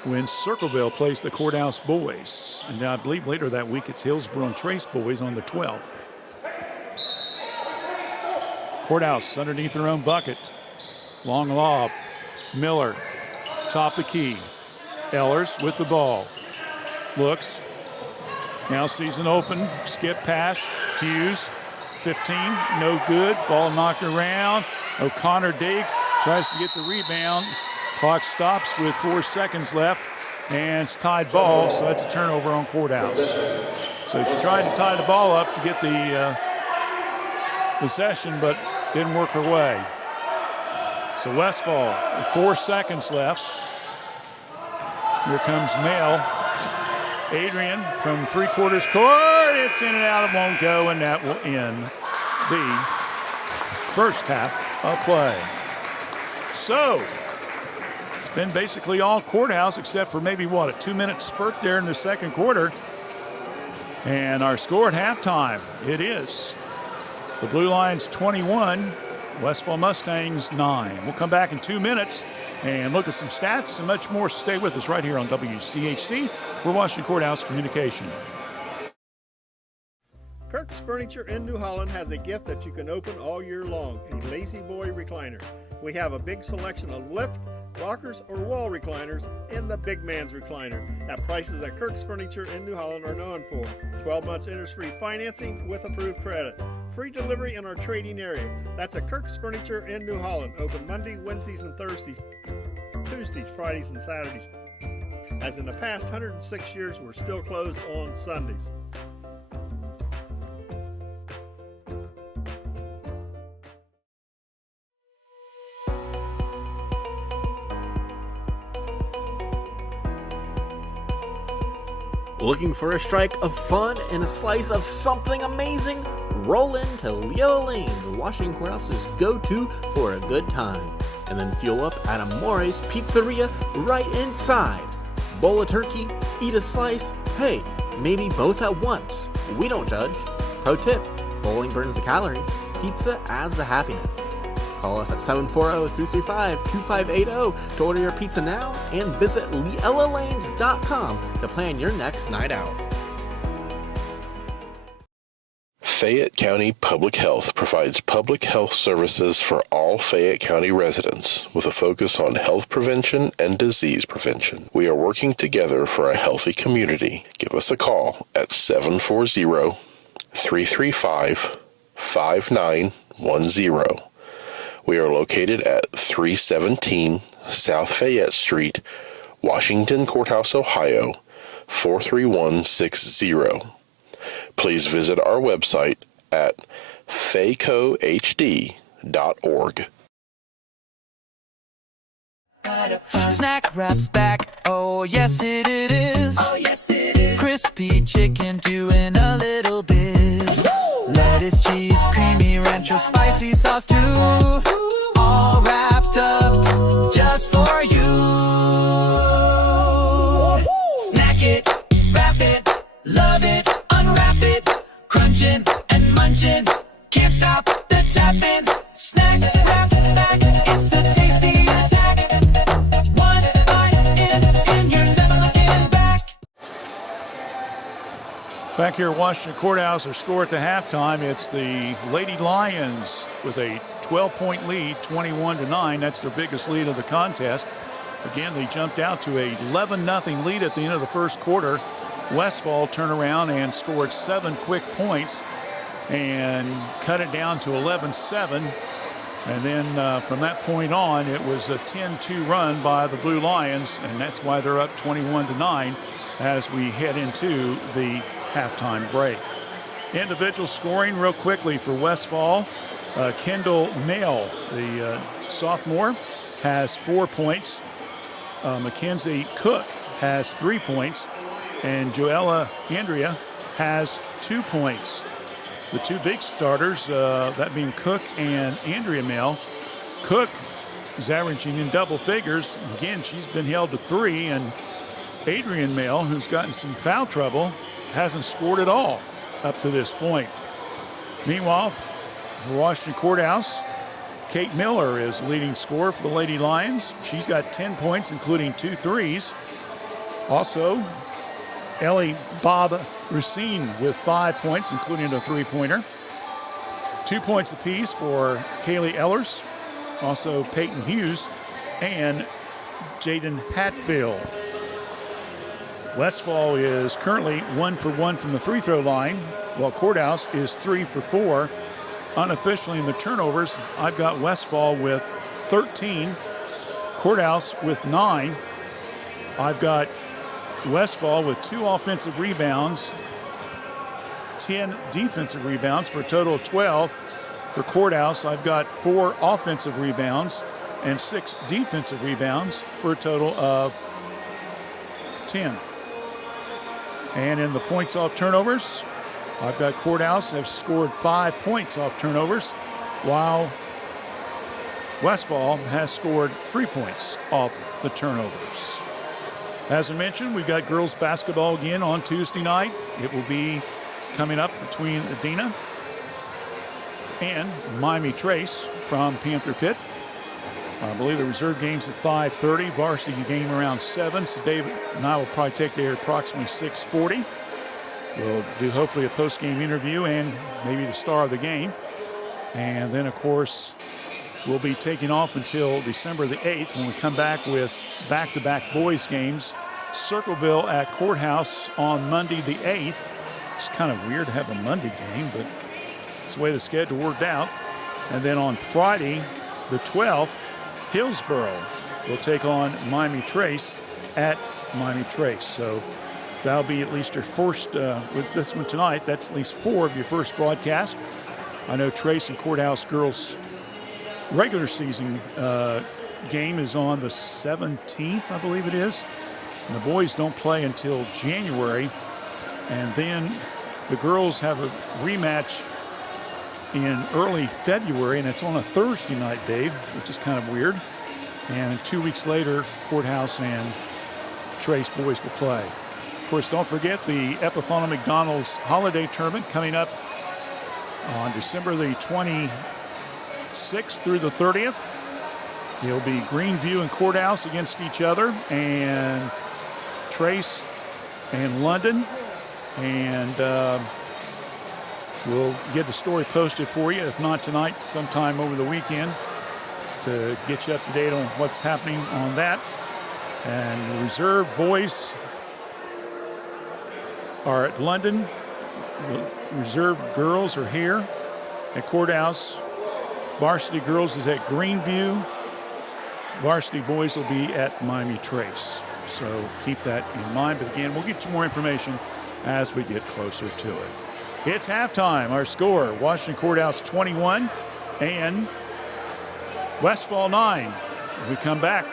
when Circleville plays the Courthouse boys. And I believe later that week it's Hillsborough and Trace boys on the 12th. Courthouse underneath their own bucket. Long lob. Miller top the key. Ellers with the ball. Looks. Now sees an open. Skip pass. Hughes. 15. No good. Ball knocked around. O'Connor digs. Tries to get the rebound. Clock stops with 4 seconds left. And it's tied ball, so that's a turnover on Courthouse. So she tried to tie the ball up to get the possession, but didn't work her way. So Westfall, with 4 seconds left. Here comes Male. Adrian from 3/4 court. It's in and out. It won't go, and that will end the first half of play. So it's been basically all Courthouse except for maybe, a 2-minute spurt there in the second quarter. And our score at halftime, it is the Blue Lions 21, Westfall Mustangs 9. We'll come back in 2 minutes and look at some stats and much more. Stay with us right here on WCHC. We're Washington Courthouse Communication. Kirk's Furniture in New Holland has a gift that you can open all year long, a Lazy Boy recliner. We have a big selection of lift, rockers, or wall recliners, and the big man's recliner at prices that Kirk's Furniture in New Holland are known for. 12 months interest-free financing with approved credit. Free delivery in our trading area. That's at Kirk's Furniture in New Holland. Open Monday, Wednesdays, and Thursdays. Tuesdays, Fridays, and Saturdays. As in the past 106 years, we're still closed on Sundays. Looking for a strike of fun and a slice of something amazing? Roll into Yellow Lanes, Washington Courthouse's go-to for a good time. And then fuel up at Amore's Pizzeria right inside. Bowl a turkey, eat a slice, hey, maybe both at once. We don't judge. Pro tip, bowling burns the calories, pizza adds the happiness. Call us at 740-335-2580 to order your pizza now and visit LielaLanes.com to plan your next night out. Fayette County Public Health provides public health services for all Fayette County residents with a focus on health prevention and disease prevention. We are working together for a healthy community. Give us a call at 740-335-5910. We are located at 317 South Fayette Street, Washington Courthouse, Ohio, 43160. Please visit our website at faycohd.org. Snack Wrap's back, oh yes it is. Oh yes it is. Crispy chicken doing a little biz. Lettuce, cheese, creamy rancho, spicy sauce too. All wrapped up just for you. Snack it, wrap it, love it, unwrap it, crunching and munching, can't stop the tapping. Snack Wrap back, it's the tasty attack. One bite in and you're never looking back. Back here at Washington Courthouse, our score at the halftime, it's the Lady Lions with a 12-point lead, 21-9. That's their biggest lead of the contest. Again, they jumped out to a 11-0 lead at the end of the first quarter. Westfall turned around and scored 7 quick points and cut it down to 11-7. And then from that point on, it was a 10-2 run by the Blue Lions, and that's why they're up 21-9 as we head into the halftime break. Individual scoring real quickly for Westfall. Kendall Nail, the sophomore, has 4 points. Mackenzie Cook has 3 points. And Joella Andrea has 2 points. The two big starters, that being Cook and Andrea Mel. Cook is averaging in double figures. Again, she's been held to 3. And Adrian Mel, who's gotten some foul trouble, hasn't scored at all up to this point. Meanwhile, for Washington Courthouse, Kate Miller is leading scorer for the Lady Lions. She's got 10 points, including 2 threes. Also, Ellie Bob Racine with 5 points, including a 3-pointer. 2 points apiece for Kaylee Ellers, also Peyton Hughes, and Jaden Hatfield. Westfall is currently 1 for 1 from the free throw line, while Courthouse is 3 for 4. Unofficially in the turnovers, I've got Westfall with 13, Courthouse with 9. I've got Westfall with 2 offensive rebounds, 10 defensive rebounds for a total of 12. For Courthouse, I've got 4 offensive rebounds and 6 defensive rebounds for a total of 10. And in the points off turnovers, I've got Courthouse have scored 5 points off turnovers, while Westfall has scored 3 points off the turnovers. As I mentioned, we've got girls basketball again on Tuesday night. It will be coming up between Adina and Miami Trace from Panther Pit. I believe the reserve game's at 5:30. Varsity game around 7. So David and I will probably take there approximately 6:40. We'll do hopefully a post-game interview and maybe the star of the game. And then, of course, we'll be taking off until December the 8th when we come back with back-to-back boys games. Circleville at Courthouse on Monday the 8th. It's kind of weird to have a Monday game, but it's the way the schedule worked out. And then on Friday the 12th, Hillsboro will take on Miami Trace at Miami Trace. So that'll be at least your first, with this one tonight, that's at least 4 of your first broadcast. I know Trace and Courthouse girls regular season game is on the 17th, I believe it is. And the boys don't play until January. And then the girls have a rematch in early February, and it's on a Thursday night, Dave, which is kind of weird. And 2 weeks later, Courthouse and Trace boys will play. Of course, don't forget the Epiphana McDonald's Holiday Tournament coming up on December the 26th through the 30th. It'll be Greenview and Courthouse against each other, and Trace and London. And we'll get the story posted for you, if not tonight, sometime over the weekend, to get you up to date on what's happening on that. And the reserve boys are at London. The reserve girls are here at Courthouse. Varsity girls is at Greenview. Varsity boys will be at Miami Trace. So keep that in mind. But again, we'll get you more information as we get closer to it. It's halftime. Our score, Washington Courthouse 21 and Westfall 9. We come back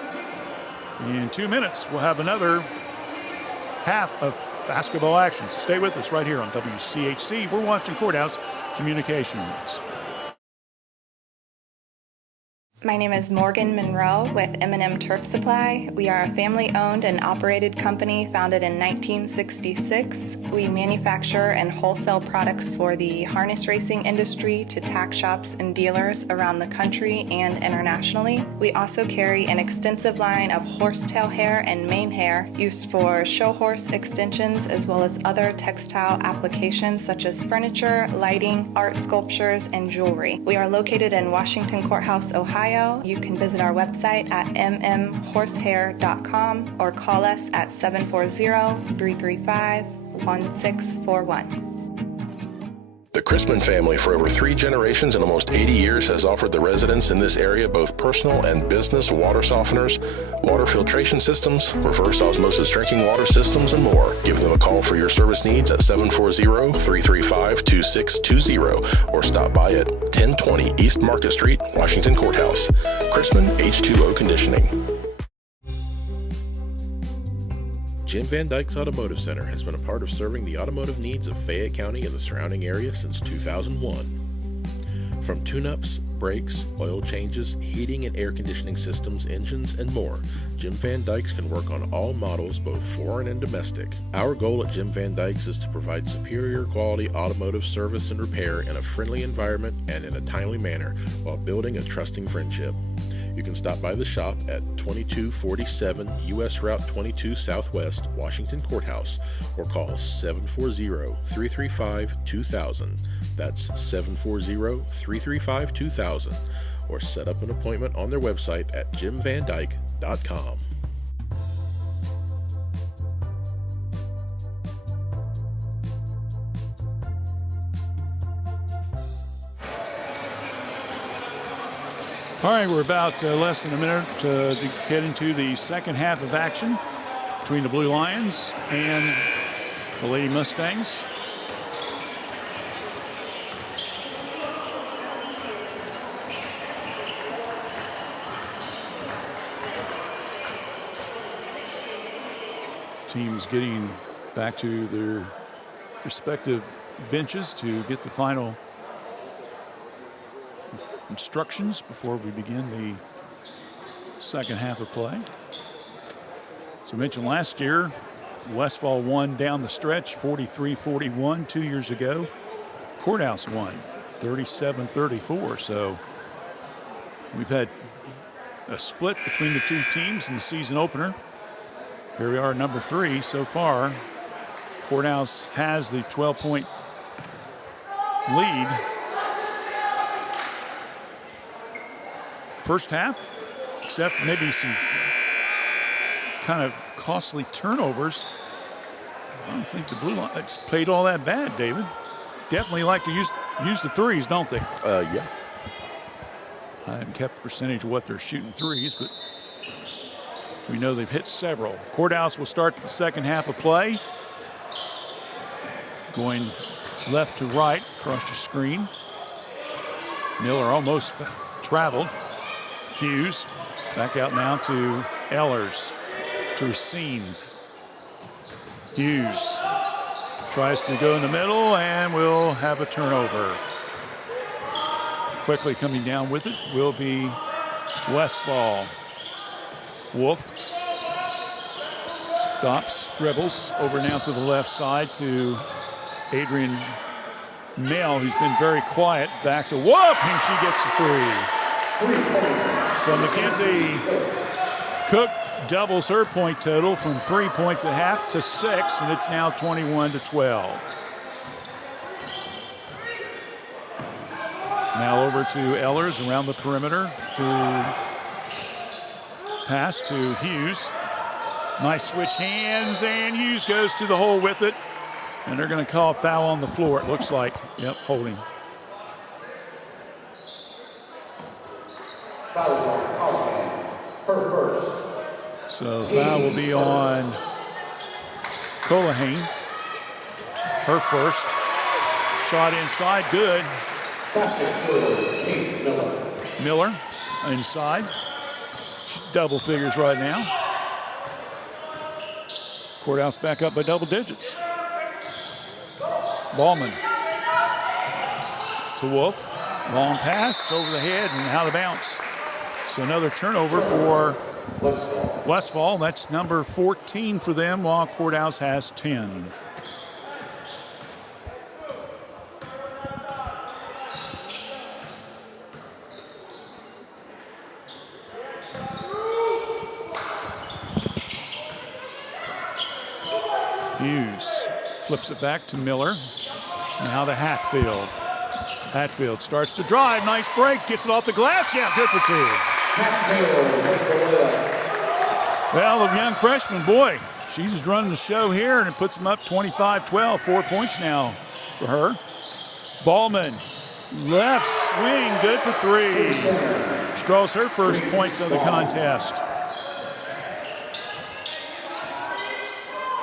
in 2 minutes. We'll have another half of basketball action. So stay with us right here on WCHC. We're watching Courthouse Communications. My name is Morgan Monroe with M&M Turf Supply. We are a family-owned and operated company founded in 1966. We manufacture and wholesale products for the harness racing industry to tack shops and dealers around the country and internationally. We also carry an extensive line of horsetail hair and mane hair used for show horse extensions as well as other textile applications such as furniture, lighting, art sculptures, and jewelry. We are located in Washington Courthouse, Ohio. You can visit our website at mmhorsehair.com or call us at 740-335-1641. The Chrisman family for over 3 generations and almost 80 years has offered the residents in this area both personal and business water softeners, water filtration systems, reverse osmosis drinking water systems, and more. Give them a call for your service needs at 740-335-2620 or stop by at 1020 East Market Street, Washington Courthouse. Chrisman H2O Conditioning. Jim Van Dyke's Automotive Center has been a part of serving the automotive needs of Fayette County and the surrounding area since 2001. From tune-ups, brakes, oil changes, heating and air conditioning systems, engines, and more, Jim Van Dyke's can work on all models, both foreign and domestic. Our goal at Jim Van Dyke's is to provide superior quality automotive service and repair in a friendly environment and in a timely manner while building a trusting friendship. You can stop by the shop at 2247 U.S. Route 22 Southwest, Washington Courthouse, or call 740-335-2000. That's 740-335-2000, or set up an appointment on their website at jimvandyke.com. All right, we're about less than a minute to get into the second half of action between the Blue Lions and the Lady Mustangs. Teams getting back to their respective benches to get the final instructions before we begin the second half of play. So I mentioned last year, Westfall won down the stretch 43-41. 2 years ago, Courthouse won 37-34. So we've had a split between the two teams in the season opener. Here we are at number 3 so far. Courthouse has the 12-point lead. First half, except maybe some kind of costly turnovers, I don't think the Blue Lions played all that bad, David. Definitely like to use the threes, don't they? Yeah. I haven't kept the percentage of what they're shooting threes, but we know they've hit several. Courthouse will start the second half of play. Going left to right across the screen. Miller almost traveled. Hughes back out now to Ehlers, to Racine. Hughes tries to go in the middle and will have a turnover. Quickly coming down with it will be Westfall. Wolf stops, dribbles over now to the left side to Adrian Mail, who's been very quiet. Back to Wolf, and she gets the three. So Mackenzie Cook doubles her point total from 3 points at half to 6, and it's now 21-12. Now over to Ehlers around the perimeter to pass to Hughes. Nice switch hands, and Hughes goes to the hole with it. And they're going to call a foul on the floor, it looks like. Yep, holding. Fouls on Callahan, her first. So foul will be on Callahan, her first. Shot inside, good. Basket for Kate Miller. Miller inside. Double figures right now. Courthouse back up by double digits. Ballman to Wolf. Long pass over the head and out of bounds. So another turnover for Westfall. That's number 14 for them, while Courthouse has 10. Hughes flips it back to Miller. Now to Hatfield. Hatfield starts to drive. Nice break. Gets it off the glass. Yeah, good for 2. Well, the young freshman, boy, she's just running the show here, and it puts them up 25-12. 4 points now for her. Ballman, left swing, good for 3. She draws her first points of the contest.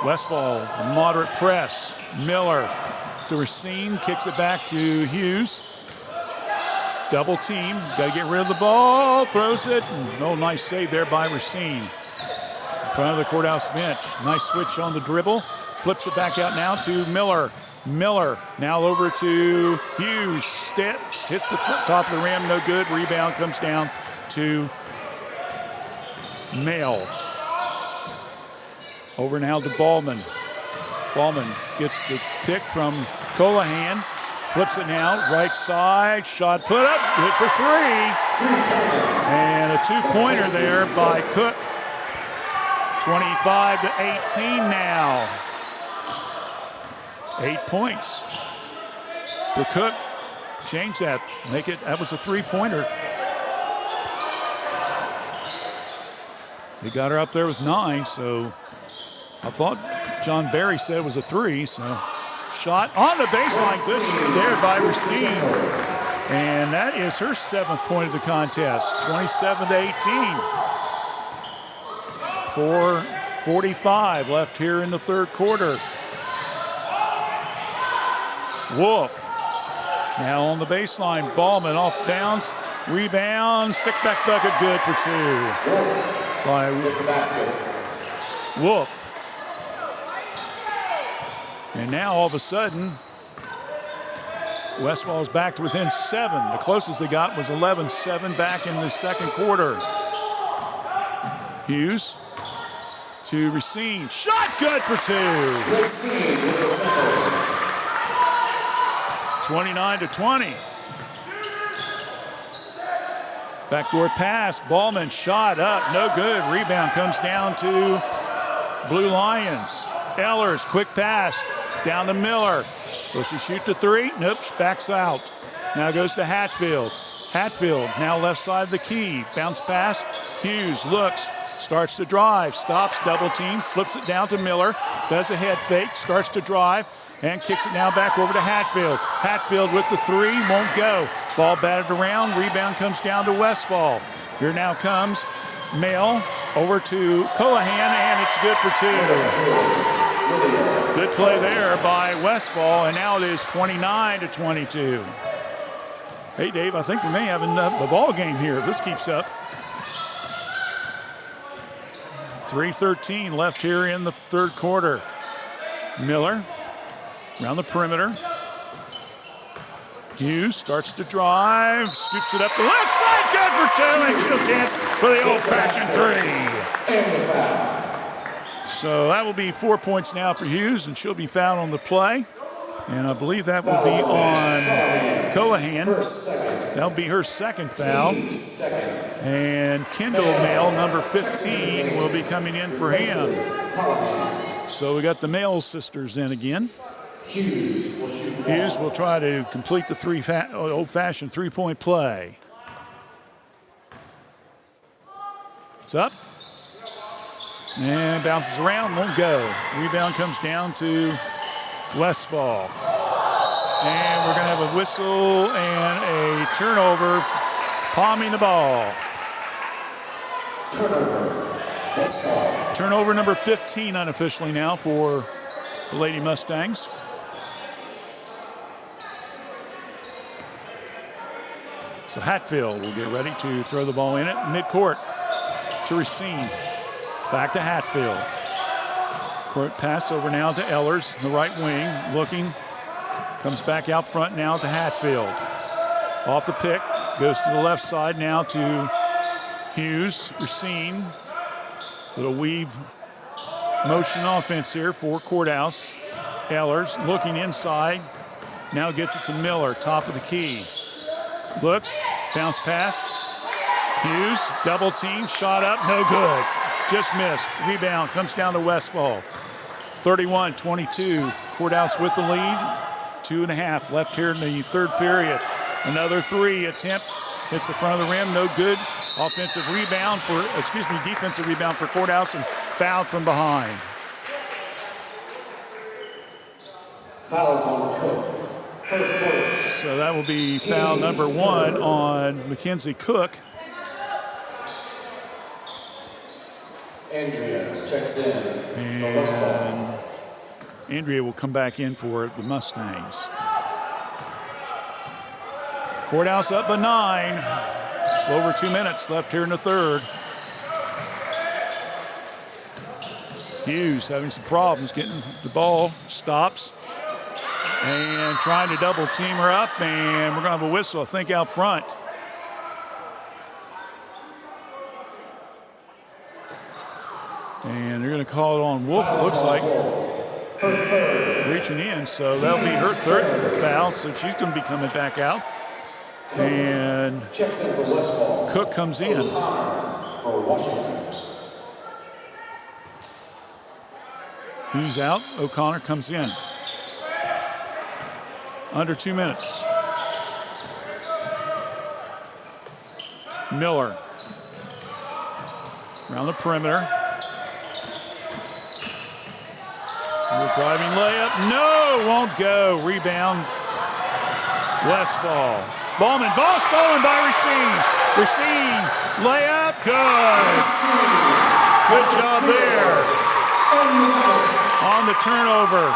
Westfall, moderate press. Miller to Racine, kicks it back to Hughes. Double team, got to get rid of the ball, throws it. Oh, nice save there by Racine. In front of the Courthouse bench. Nice switch on the dribble. Flips it back out now to Miller. Miller now over to Hughes. Steps, hits the top of the rim, no good. Rebound comes down to Mail. Over now to Ballman. Ballman gets the pick from Callahan. Flips it now, right side. Shot put up, good for 3. And a 2-pointer there by Cook. 25-18 now. 8 points for Cook. Change that. Make it, that was a 3-pointer. They got her up there with 9, so I thought John Barry said it was a 3, so shot on the baseline, good shoot there by Racine. And And that is her 7th point of the contest, 27-18. 4:45 left here in the third quarter. Wolf now on the baseline. Ballman off bounds. Rebound. Stick back bucket. Good for 2. By Wolf. And now all of a sudden, Westfall's back to within 7. The closest they got was 11-7 back in the second quarter. Hughes to Racine. Shot good for 2. 29-20. Backdoor pass. Ballman shot up. No good. Rebound comes down to Blue Lions. Ehlers, quick pass. Down to Miller. Will she shoot the 3? Nope, backs out. Now goes to Hatfield. Hatfield now left side of the key. Bounce pass. Hughes looks. Starts to drive. Stops, double team. Flips it down to Miller. Does a head fake. Starts to drive. And kicks it now back over to Hatfield. Hatfield with the 3. Won't go. Ball batted around. Rebound comes down to Westfall. Here now comes Mail over to Colohan. And it's good for 2. Good play there by Westfall, and now it is 29-22. Hey, Dave, I think we may have the ball game here if this keeps up. 3:13 left here in the third quarter. Miller around the perimeter. Hughes starts to drive, scoops it up the left side, good for 2, and she'll chance for the old-fashioned 3. So that will be 4 points now for Hughes, and she'll be fouled on the play. And I believe that will be on Colohan. That'll be her second foul. And Kendall Mail, number 15, will be coming in for him. So we got the Mail sisters in again. Hughes will try to complete the old-fashioned 3-point play. It's up. And bounces around, won't go. Rebound comes down to Westfall. And we're going to have a whistle and a turnover, palming the ball. Turnover number 15 unofficially now for the Lady Mustangs. So Hatfield will get ready to throw the ball in it midcourt to Racine. Back to Hatfield. Court pass over now to Ehlers, the right wing, looking. Comes back out front now to Hatfield. Off the pick, goes to the left side now to Hughes, Racine. Little weave motion offense here for Courthouse. Ehlers looking inside. Now gets it to Miller, top of the key. Looks, bounce pass. Hughes, double team, shot up, no good. Just missed. Rebound comes down to Westfall. 31-22. Courthouse with the lead. 2.5 left here in the third period. Another 3 attempt. Hits the front of the rim. No good. Defensive rebound for Courthouse and fouled from behind. Fouls on Cook. So that will be foul number 1 on Mackenzie Cook. Andrea checks in. And Andrea will come back in for the Mustangs. Courthouse up by 9. Just over 2 minutes left here in the third. Hughes having some problems getting the ball. Stops. And trying to double team her up. And we're going to have a whistle, I think, out front. And they're going to call it on Wolf, it looks like. Reaching in, so that'll be her third foul, so she's going to be coming back out. And Cook comes in. He's out, O'Connor comes in. Under 2 minutes. Miller. Around the perimeter. Driving layup, no, won't go. Rebound, Westfall. Ballman, ball stolen by Racine. Racine, layup, good. Good job there. On the turnover.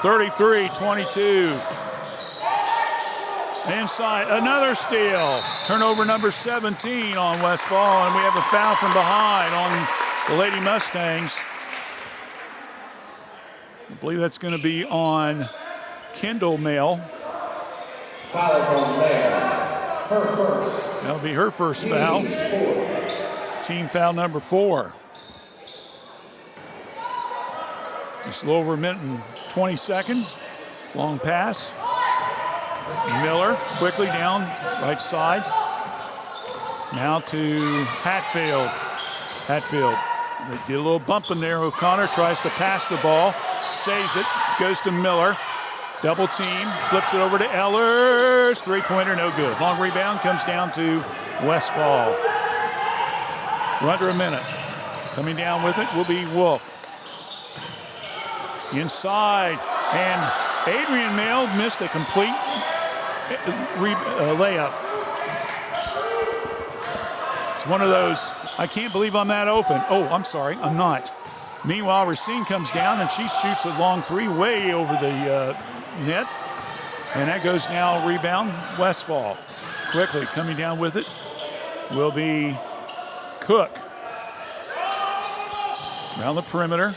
33-22. Inside, another steal. Turnover number 17 on Westfall, and we have a foul from behind on the Lady Mustangs. I believe that's going to be on Kendall Mail. Fouls on Mail. Her first. That'll be her first foul. Team foul number 4. Just a little over a minute and 20 seconds. Long pass. Miller quickly down right side. Now to Hatfield. Hatfield. They did a little bump in there. O'Connor tries to pass the ball. Saves it. Goes to Miller. Double team. Flips it over to Ellers. Three-pointer, no good. Long rebound comes down to Westfall. We're under a minute. Coming down with it will be Wolf. Inside. And Adrian Mail missed a complete layup. It's one of those, I can't believe I'm that open. Oh, I'm sorry, I'm not. Meanwhile, Racine comes down and she shoots a long three way over the net. And that goes now rebound Westfall. Quickly coming down with it will be Cook. Around the perimeter.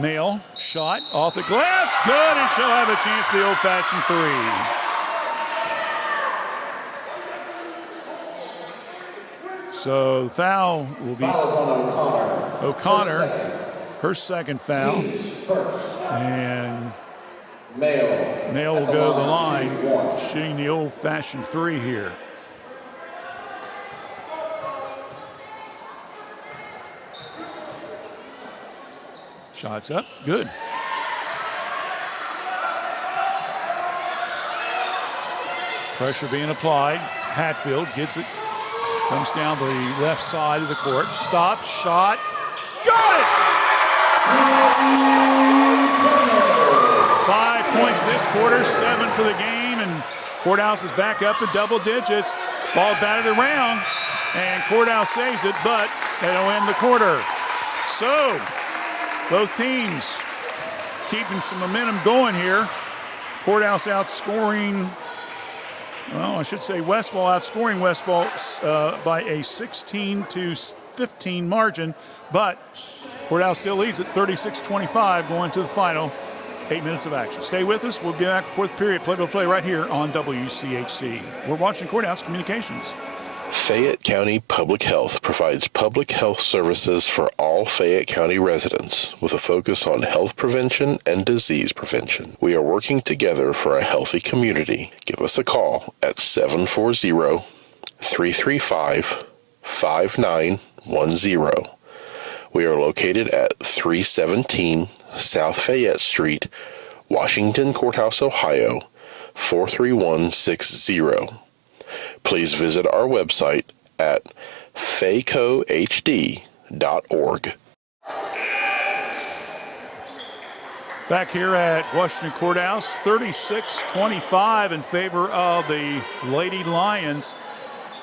Mail, shot off the glass, good, and she'll have a chance for the old-fashioned three. So the foul will be Fouls on O'Connor. O'Connor, her second foul. And Mail will go to the line, shooting the old-fashioned three here. Shots up, good. Pressure being applied. Hatfield gets it. Comes down the left side of the court. Stops, shot. Got it! 5 points this quarter, 7 for the game, and Courthouse is back up in double digits. Ball batted around, and Courthouse saves it, but that'll end the quarter. So, both teams keeping some momentum going here. Courthouse outscoring, well, I should say Westfall outscoring Westfall by a 16-15 margin, but Courthouse still leads at 36-25 going to the final 8 minutes of action. Stay with us. We'll be back for fourth period play-by-play right here on WCHC. We're watching Courthouse Communications. Fayette County Public Health provides public health services for all Fayette County residents with a focus on health prevention and disease prevention. We are working together for a healthy community. Give us a call at 740-335-5910. We are located at 317 South Fayette Street, Washington Courthouse, Ohio, 43160. Please visit our website at faycohd.org. Back here at Washington Courthouse, 36-25 in favor of the Lady Lions.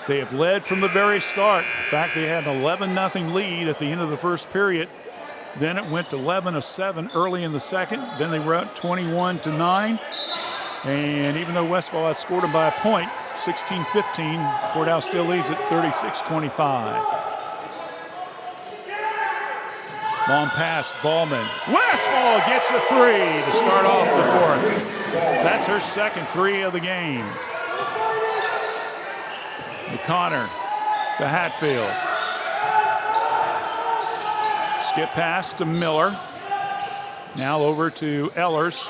They have led from the very start. In fact, they had an 11-0 lead at the end of the first period. Then it went to 11-7 early in the second. Then they were up 21-9. And even though Westfall outscored them by a point, 16-15, Courthouse still leads at 36-25. Long pass, Ballman. Westfall gets a three to start off the fourth. That's her second three of the game. O'Connor to Hatfield. Skip pass to Miller. Now over to Ellers.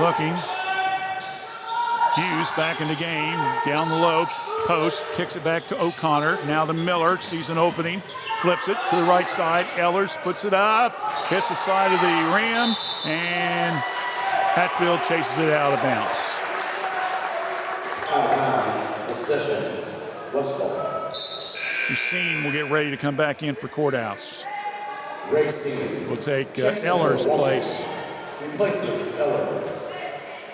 Looking. Hughes back in the game. Down the low. Post. Kicks it back to O'Connor. Now to Miller. Sees an opening. Flips it to the right side. Ellers puts it up. Hits the side of the rim. And Hatfield chases it out of bounds. Possession. Westfall. Racine will get ready to come back in for Courthouse. Racine. We'll take Ellers' place. replaces Ellers.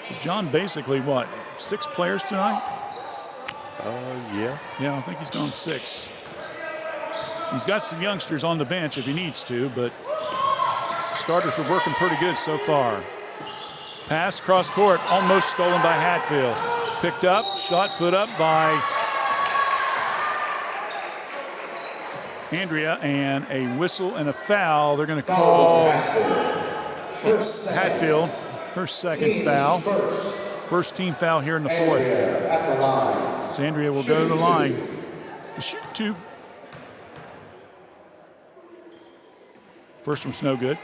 So John, basically, what, 6 players tonight? Yeah. Yeah, I think he's gone 6. He's got some youngsters on the bench if he needs to, but starters are working pretty good so far. Pass cross court, almost stolen by Hatfield. Picked up, shot put up by Andrea, and a whistle and a foul. They're going to call Hatfield her second foul. First team foul here in the fourth. At the line. So Andrea will go to the line to shoot 2. First one's no good.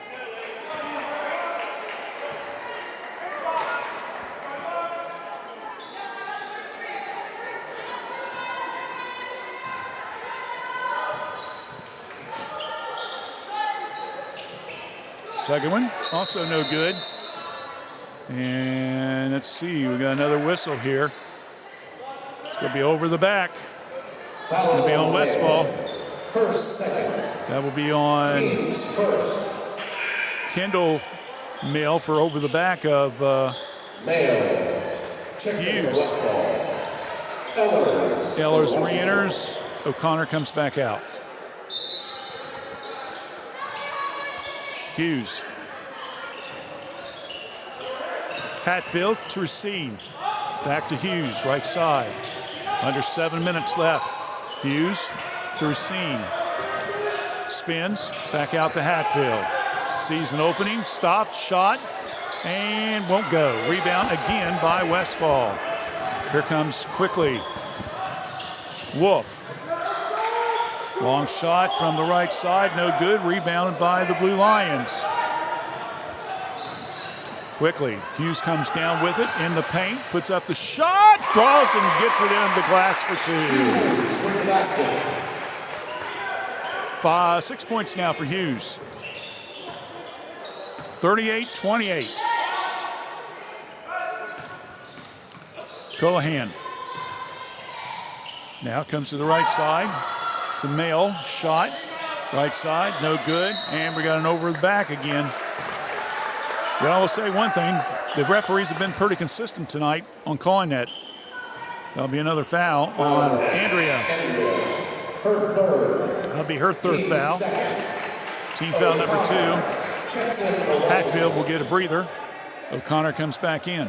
Second one, also no good. And let's see, we got another whistle here. It's going to be over the back. It's going to be on Westfall. That will be on Kendall Mill for over the back of Hughes. Ellers re-enters. O'Connor comes back out. Hughes. Hatfield to receive. Back to Hughes, right side. Under 7 minutes left. Hughes to Racine. Spins, back out to Hatfield. Sees an opening, stopped, shot, and won't go. Rebound again by Westfall. Here comes quickly Wolf. Long shot from the right side, no good. Rebounded by the Blue Lions. Quickly, Hughes comes down with it in the paint, puts up the shot, draws and gets it in the glass for 2. 6 points now for Hughes. 38-28. Colohan. Now comes to the right side. To Mail, shot, right side, no good. And we got an over the back again. Well, I will say one thing. The referees have been pretty consistent tonight on calling that. That'll be another foul on Andrea. Her third. That'll be her third foul. Team foul number 2. Hatfield will get a breather. O'Connor comes back in.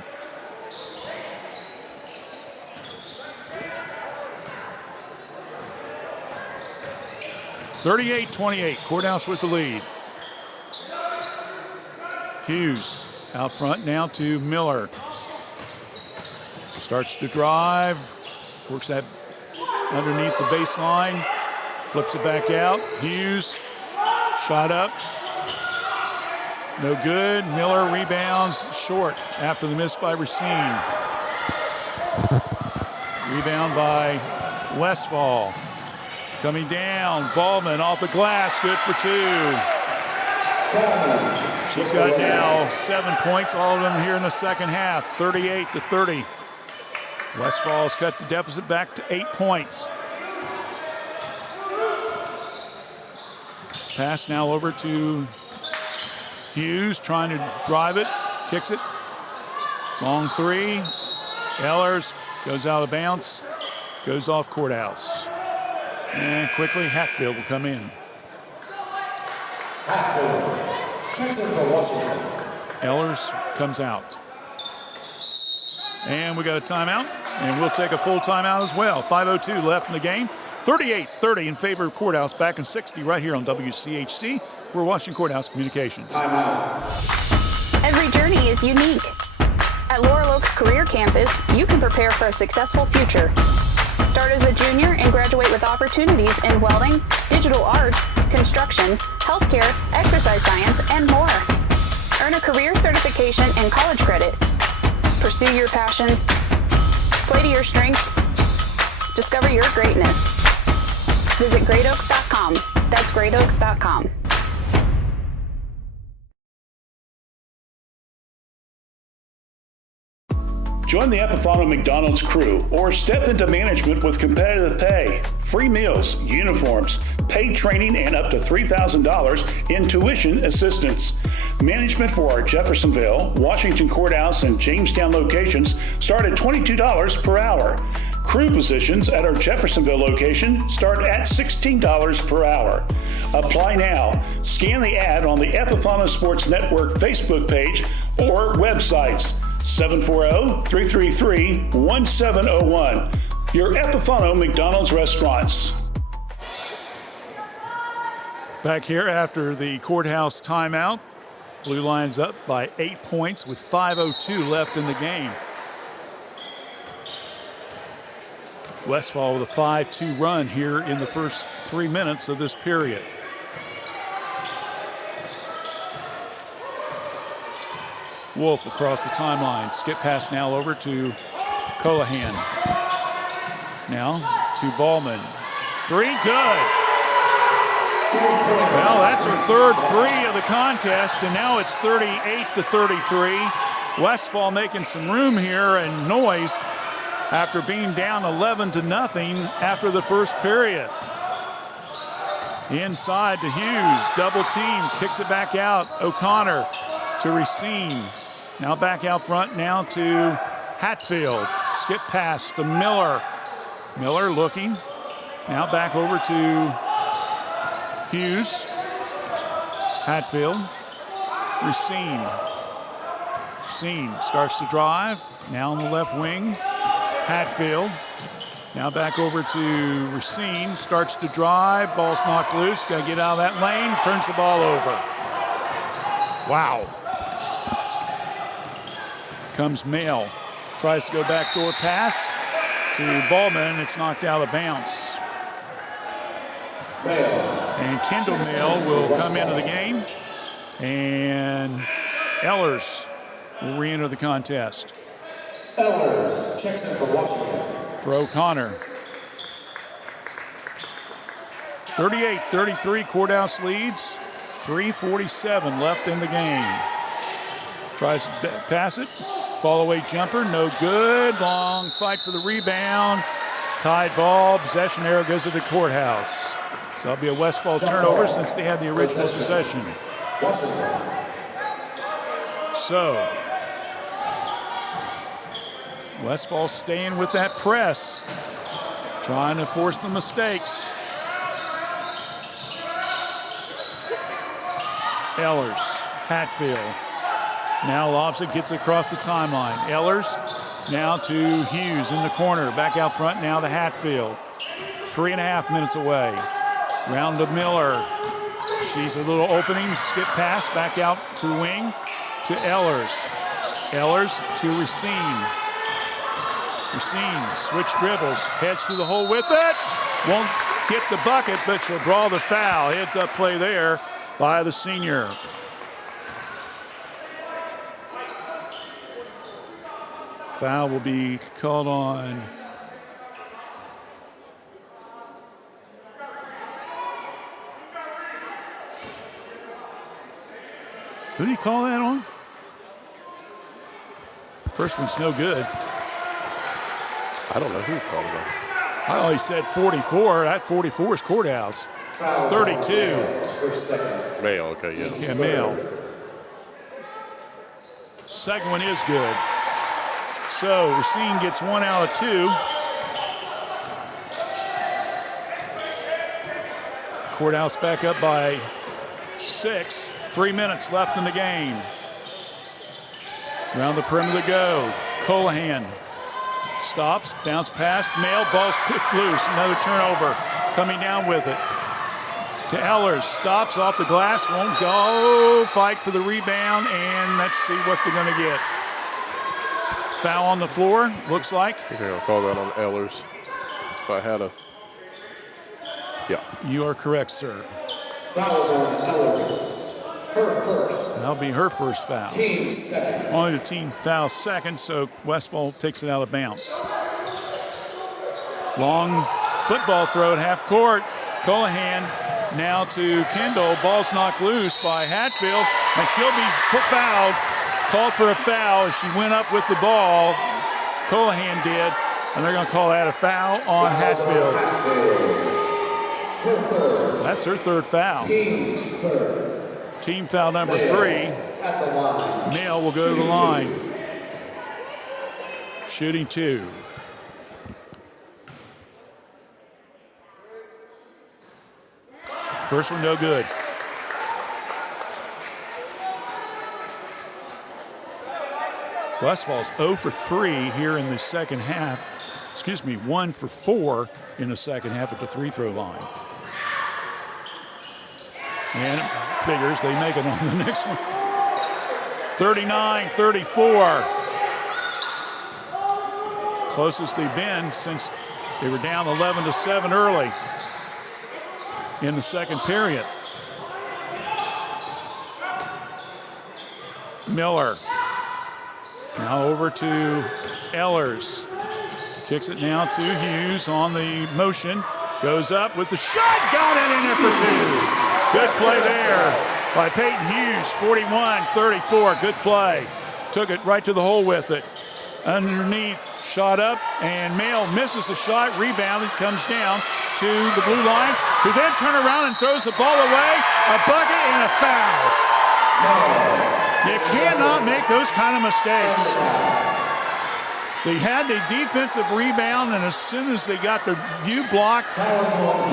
(38-28). Courthouse with the lead. Hughes out front now to Miller. Starts to drive. Works that underneath the baseline. Flips it back out. Hughes. Shot up. No good. Miller rebounds short after the miss by Racine. Rebound by Westfall. Coming down. Ballman off the glass. Good for 2. She's got now 7 points, all of them here in the second half, 38-30. Westfall's cut the deficit back to 8 points. Pass now over to Hughes, trying to drive it, kicks it. Long 3. Ellers goes out of bounds, goes off Courthouse. And quickly Hatfield will come in. Hatfield. For Washington. Ellers comes out. And we got a timeout, and we'll take a full timeout as well. 5:02 left in the game. 38-30 in favor of Courthouse, back in 60 right here on WCHC. We're watching Courthouse Communications. Timeout. Every journey is unique. At Laurel Oaks Career Campus, you can prepare for a successful future. Start as a junior and graduate with opportunities in welding, digital arts, construction, healthcare, exercise science, and more. Earn a career certification and college credit. Pursue your passions. Play to your strengths. Discover your greatness. Visit greatoaks.com. That's greatoaks.com. Join the Epifano McDonald's crew or step into management with competitive pay, free meals, uniforms, paid training, and up to $3,000 in tuition assistance. Management for our Jeffersonville, Washington Courthouse, and Jamestown locations start at $22 per hour. Crew positions at our Jeffersonville location start at $16 per hour. Apply now. Scan the ad on the Epifano Sports Network Facebook page or websites. 740-333-1701. Your Epifano McDonald's restaurants. Back here after the courthouse timeout. Blue Lions up by 8 points with 5:02 left in the game. Westfall with a 5-2 run here in the first 3 minutes of this period. Wolf across the timeline. Skip pass now over to Colohan. Now to Ballman. Three, good. Well, that's her third three of the contest, and now it's 38-33. Westfall making some room here and noise after being down 11-0 after the first period. Inside to Hughes, double team, kicks it back out. O'Connor to Racine. Now back out front now to Hatfield. Skip pass to Miller. Miller looking. Now back over to Hughes. Hatfield. Racine. Racine starts to drive. Now on the left wing. Hatfield. Now back over to Racine. Starts to drive. Ball's knocked loose. Got to get out of that lane. Turns the ball over. Wow. Comes Mail. Tries to go backdoor pass to Ballman. It's knocked out of bounds. And Kendall Mail will come into the game. And Ellers will re-enter the contest. Ellers checks in for Washington. For O'Connor. 38-33, Courthouse leads. 3:47 left in the game. Tries to pass it. Fall away jumper, no good. Long fight for the rebound. Tied ball, possession arrow goes to the Courthouse. So that'll be a Westfall turnover since they had the original possession. So, Westfall staying with that press, trying to force the mistakes. Ellers, Hatfield. Now lobs it, gets across the timeline. Ellers now to Hughes in the corner. Back out front now to Hatfield. 3.5 minutes away. Round to Miller. She's a little opening. Skip pass back out to wing to Ellers. Ellers to Racine. Racine, switch dribbles. Heads through the hole with it. Won't get the bucket, but she'll draw the foul. Heads up play there by the senior. Foul will be called on who do you call that on? First one's no good. I don't know who called it on. I always said 44. That 44 is Courthouse. It's 32. Mail, okay, yeah. Yeah, Mail. Second one is good. So Racine gets 1 out of 2. Courthouse back up by 6. 3 minutes left in the game. Around the perimeter to go. Colohan stops, bounce pass, Mail, ball's picked loose. Another turnover. Coming down with it. To Ellers, stops off the glass, won't go. Fight for the rebound, and let's see what they're going to get. Foul on the floor, looks like. I think I'll call that on Ellers. If I had a... Yeah. You are correct, sir. Fouls on Ellers. Her first. That'll be her first foul. Team second. Only the team foul second, so Westfall takes it out of bounds. Long football throw at half court. Colohan now to Kendall. Ball's knocked loose by Hatfield, and she'll be fouled. Called for a foul as she went up with the ball Colohan did, and they're going to call that a foul on Hatfield. That's her third foul. Team foul number 3. Mail will go to the line. Shooting 2. First one no good. Westfall's 0 for 3 here in the second half. 1 for 4 in the second half at the free throw line. And it figures they make it on the next one. 39-34. Closest they've been since they were down 11-7 early in the second period. Miller. Now over to Ehlers. Kicks it now to Hughes on the motion. Goes up with the shot. Got it in there for 2. Good play there by Peyton Hughes. 41-34. Good play. Took it right to the hole with it. Underneath. Shot up. And Mail misses the shot. Rebounded. Comes down to the blue lines. Who then turn around and throws the ball away. A bucket and a foul. You cannot make those kind of mistakes. They had the defensive rebound, and as soon as they got the view blocked,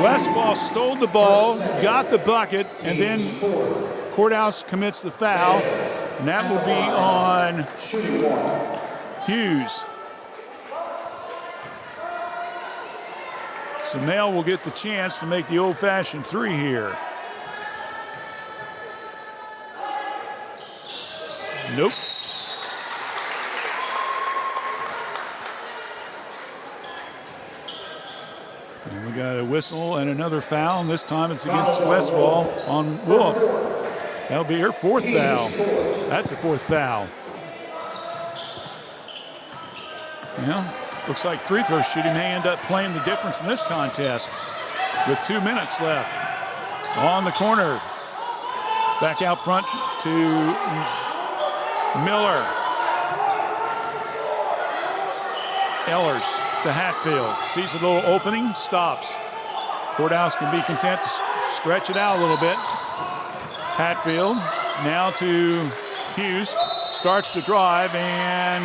Westfall stole the ball, got the bucket, and then Courthouse commits the foul, and that will be on Hughes. So Mail will get the chance to make the old-fashioned 3 here. Nope. And we got a whistle and another foul, and this time it's against Westfall on Wolf. That'll be her 4th foul. That's a 4th foul. Yeah, looks like free throw shooting may end up playing the difference in this contest with 2 minutes left. On the corner. Back out front to Miller. Ehlers to Hatfield. Sees a little opening, stops. Courthouse can be content to stretch it out a little bit. Hatfield now to Hughes. Starts to drive and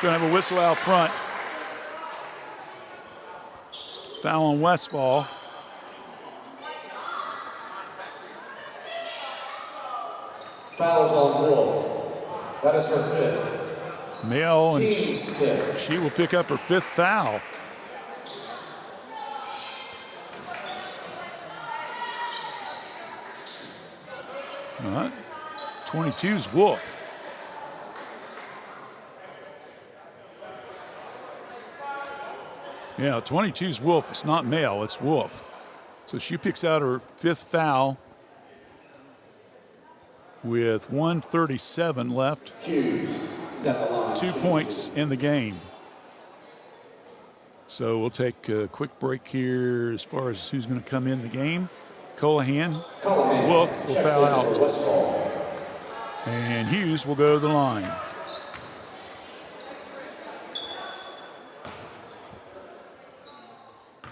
going to have a whistle out front. Foul on Westfall. Fouls on Wolf. That is her 5th. Mail, and she will pick up her 5th foul. All right. 22's Wolf. Yeah, 22's Wolf. It's not Mail, it's Wolf. So she picks out her 5th foul with 1:37 left. Hughes is at the line. 2 points in the game. So we'll take a quick break here as far as who's going to come in the game. Colohan. Wolf will foul out. And Hughes will go to the line.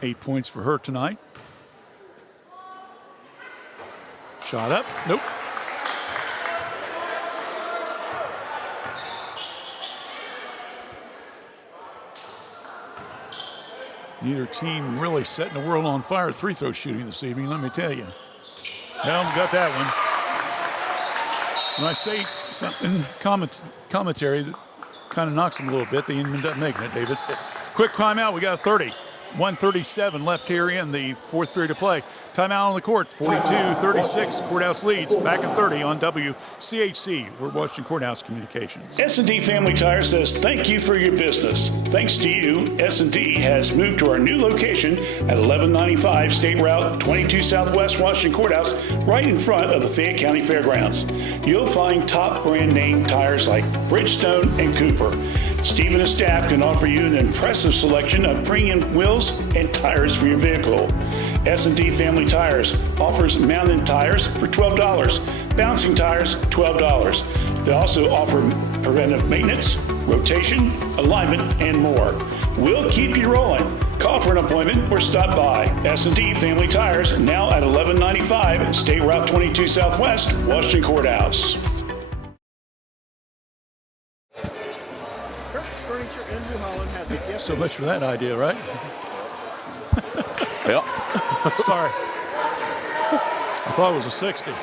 Eight points for her tonight. Shot up. Nope. Neither team really setting the world on fire at free throw shooting this evening, let me tell you. Well, got that one. When I say something, commentary that kind of knocks them a little bit, they end up making it, David. Quick timeout, we got a 30. 1:37 left here in the 4th period of play. Timeout on the court, 42-36. Courthouse leads, back in 30 on WCHC. We're watching Courthouse Communications. S&D Family Tire says thank you for your business. Thanks to you, S&D has moved to our new location at 1195 State Route 22 Southwest Washington Courthouse, right in front of the Fayette County Fairgrounds. You'll find top brand name tires like Bridgestone and Cooper. Steve and his staff can offer you an impressive selection of premium wheels and tires for your vehicle. S&D Family Tires offers mountain tires for $12, bouncing tires $12. They also offer preventive maintenance, rotation, alignment, and more. We'll keep you rolling. Call for an appointment or stop by. S&D Family Tires, now at 1195 State Route 22 Southwest, Washington Courthouse. Furniture in New Holland has a gift. So much for that idea, right? Yep. Sorry. I thought it was a 60. I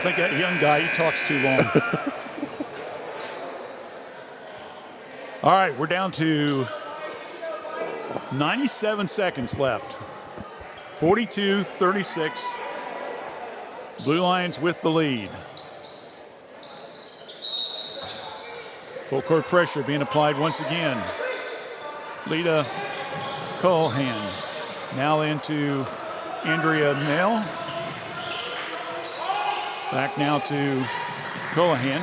think that young guy, he talks too long. All right, we're down to 97 seconds left. 42-36. Blue Lions with the lead. Full court pressure being applied once again. Lita Culhan now into Andrea Mail. Back now to Culhan.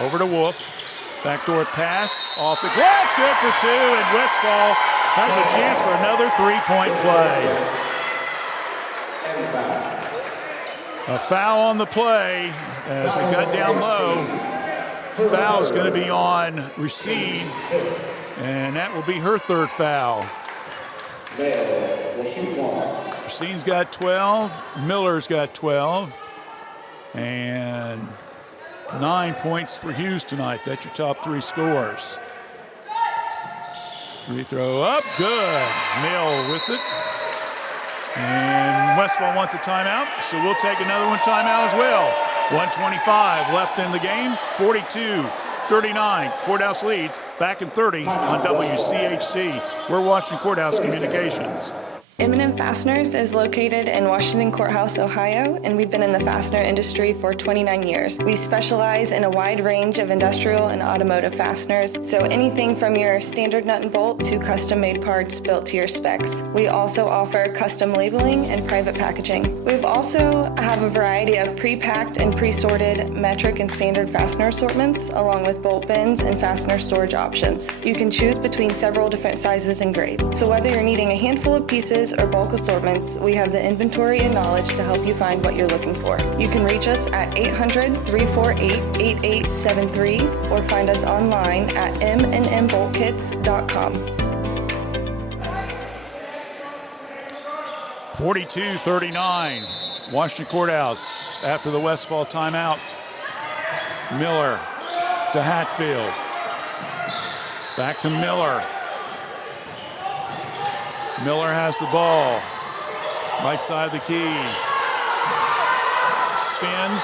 Over to Wolf. Backdoor pass off the glass. Good for two. And Westfall has a chance for another three-point play. A foul on the play as it got down low. Foul is going to be on Racine, and that will be her third foul. Racine's got 12. Miller's got 12. And 9 points for Hughes tonight. That's your top three scores. Free throw up. Good. Mill with it. And Westfall wants a timeout, so we'll take another one timeout as well. 1:25 left in the game. 42-39. Courthouse leads. Back in 30 on WCHC. We're Washington Courthouse Communications. M&M Fasteners is located in Washington Courthouse, Ohio, and we've been in the fastener industry for 29 years. We specialize in a wide range of industrial and automotive fasteners, so anything from your standard nut and bolt to custom-made parts built to your specs. We also offer custom labeling and private packaging. We also have a variety of pre-packed and pre-sorted metric and standard fastener assortments, along with bolt bins and fastener storage options. You can choose between several different sizes and grades. So whether you're needing a handful of pieces or bulk assortments, we have the inventory and knowledge to help you find what you're looking for. You can reach us at 800-348-8873 or find us online at mnmboltkits.com. 42-39. Washington Courthouse after the Westfall timeout. Miller to Hatfield. Back to Miller. Miller has the ball. Right side of the key. Spins.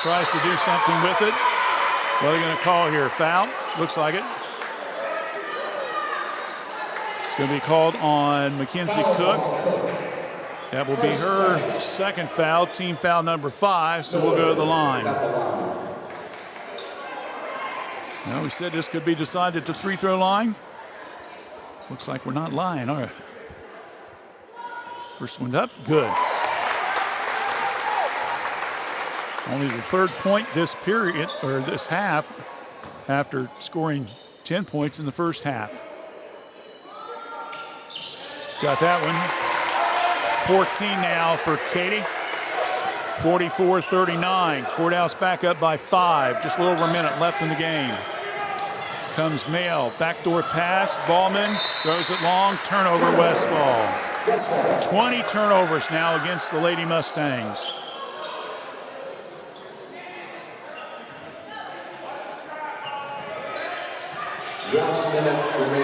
Tries to do something with it. What are they going to call here? Foul? Looks like it. It's going to be called on Mackenzie Cook. That will be her second foul, team foul number 5, so we'll go to the line. Now, we said this could be decided at the free-throw line. Looks like we're not lying, all right. First one up, good. Only the third point this period, or this half, after scoring 10 points in the first half. Got that one. 14 now for Katie. 44-39. Courthouse back up by 5. Just a little over a minute left in the game. Comes Mail. Backdoor pass. Ballman throws it long. Turnover Westfall. 20 turnovers now against the Lady Mustangs.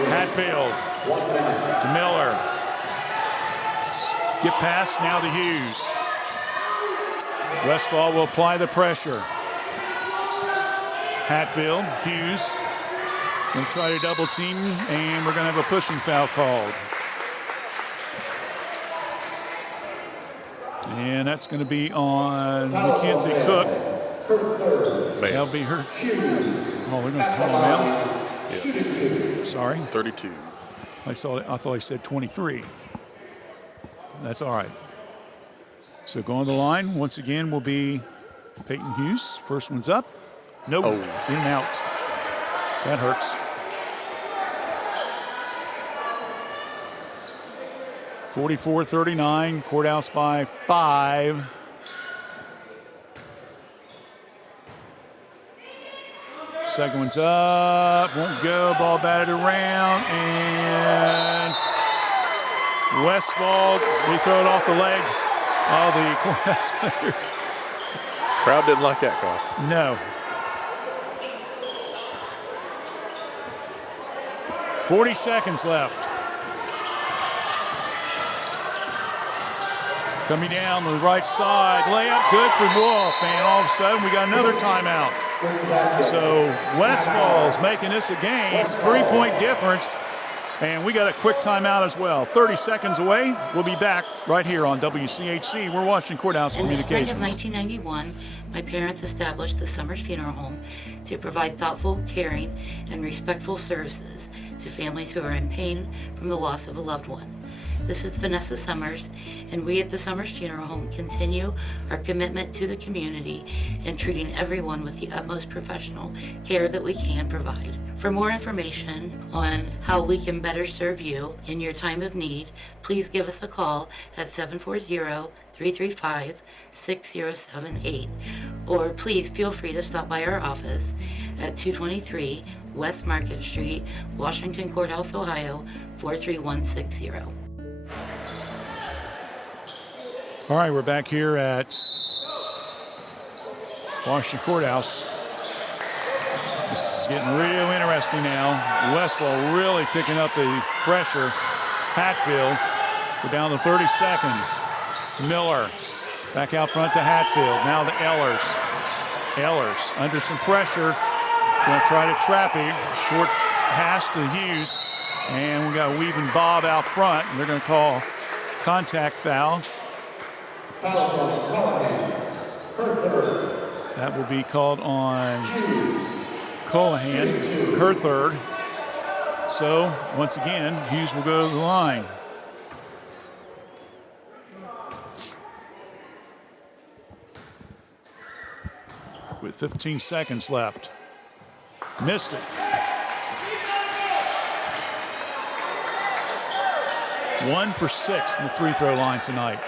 Hatfield to Miller. Get past now to Hughes. Westfall will apply the pressure. Hatfield, Hughes. Going to try to double team, and we're going to have a pushing foul called. And that's going to be on Mackenzie Cook. That'll be her. Oh, we're going to call him out. Yeah. Sorry. 32. I thought he said 23. That's all right. So going to the line once again will be Peyton Hughes. First one's up. No, in and out. That hurts. 44-39, Courthouse by 5. Second one's up, won't go, ball batted around, and Westfall, we throw it off the legs of the Courthouse players. Crowd didn't like that call. No. 40 seconds left. Coming down the right side, layup good for Wolf, and all of a sudden we got another timeout. So Westfall's making this a game, 3-point difference, and we got a quick timeout as well. 30 seconds away. We'll be back right here on WCHC. We're watching Courthouse Communications. In the spring of 1991, my parents established the Summers Funeral Home to provide thoughtful, caring, and respectful services to families who are in pain from the loss of a loved one. This is Vanessa Summers, and we at the Summers Funeral Home continue our commitment to the community and treating everyone with the utmost professional care that we can provide. For more information on how we can better serve you in your time of need, please give us a call at 740-335-6078, or please feel free to stop by our office at 223 West Market Street, Washington Courthouse, Ohio, 43160. All right, we're back here at Washington Courthouse. This is getting real interesting now. Westfall really picking up the pressure. Hatfield, we're down to 30 seconds. Miller back out front to Hatfield. Now the Ehlers. Ehlers under some pressure. Going to try to trap him. Short pass to Hughes. And we got Weaving Bob out front. And they're going to call contact foul. Fouls on Callahan, her third. That will be called on Callahan, her third. So, once again, Hughes will go to the line. With 15 seconds left. Missed it. 1 for 6 in the free throw line tonight.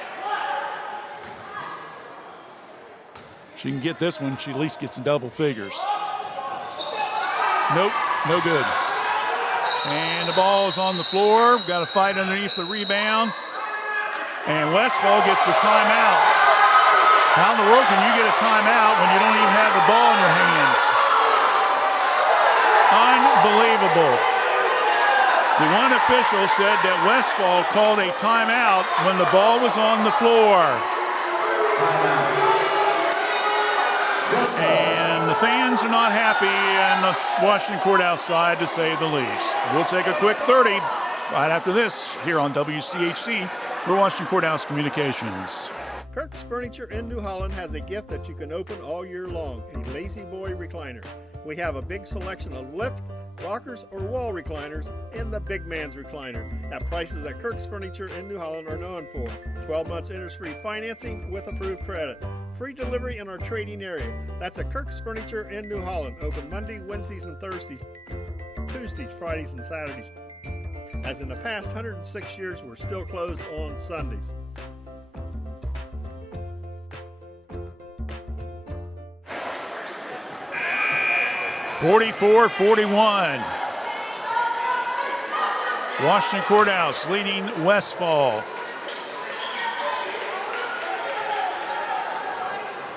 She can get this one, she at least gets in double figures. Nope, no good. And the ball is on the floor. We've got to fight underneath the rebound. And Westfall gets the timeout. How in the world can you get a timeout when you don't even have the ball in your hands? Unbelievable. The one official said that Westfall called a timeout when the ball was on the floor. And the fans are not happy on the Washington Courthouse side, to say the least. We'll take a quick 30 right after this here on WCHC. We're Washington Courthouse Communications. Kirk's Furniture in New Holland has a gift that you can open all year long, a Lazy Boy recliner. We have a big selection of lift, rockers, or wall recliners, and the big man's recliner at prices that Kirk's Furniture in New Holland are known for. 12 months interest-free financing with approved credit. Free delivery in our trading area. That's at Kirk's Furniture in New Holland. Open Monday, Wednesdays, and Thursdays. Tuesdays, Fridays, and Saturdays. As in the past 106 years, we're still closed on Sundays. (44-41). Washington Courthouse leading Westfall.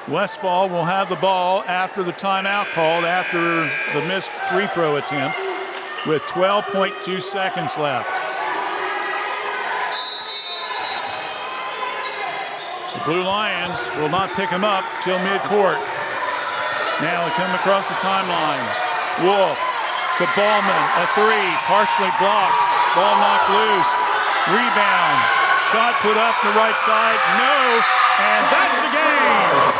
Westfall will have the ball after the timeout called after the missed free throw attempt with 12.2 seconds left. The Blue Lions will not pick him up till midcourt. Now they come across the timeline. Wolf to Ballman, a three, partially blocked. Ball knocked loose. Rebound. Shot put up the right side. No. And that's the game.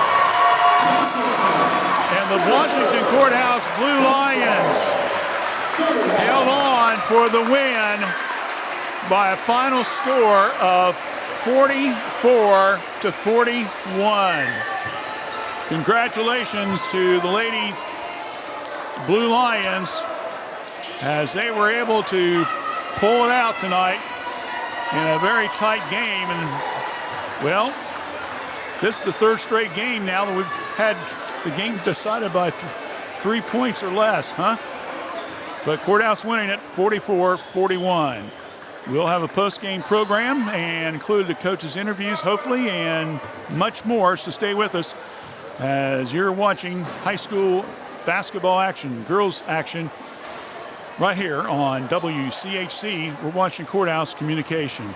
And the Washington Courthouse Blue Lions held on for the win by a final score of 44-41. Congratulations to the Lady Blue Lions as they were able to pull it out tonight in a very tight game. And, well, this is the third straight game now that we've had the game decided by 3 points or less, huh? But Courthouse winning it 44-41. We'll have a post-game program and include the coaches' interviews, hopefully, and much more. So stay with us as you're watching high school basketball action, girls action, right here on WCHC. We're watching Courthouse Communication.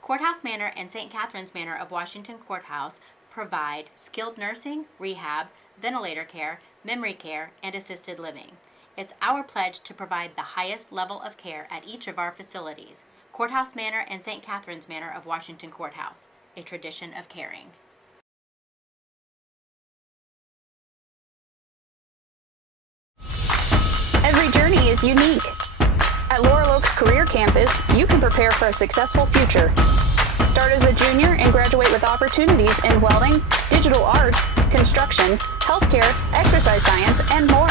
Courthouse Manor and St. Catharines Manor of Washington Courthouse provide skilled nursing, rehab, ventilator care, memory care, and assisted living. It's our pledge to provide the highest level of care at each of our facilities. Courthouse Manor and St. Catharines Manor of Washington Courthouse, a tradition of caring. Every journey is unique. At Laurel Oaks Career Campus, you can prepare for a successful future. Start as a junior and graduate with opportunities in welding, digital arts, construction, healthcare, exercise science, and more.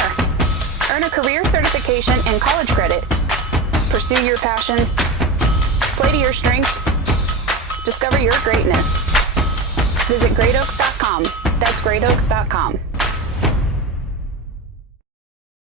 Earn a career certification and college credit. Pursue your passions. Play to your strengths. Discover your greatness. Visit greatoaks.com. That's greatoaks.com.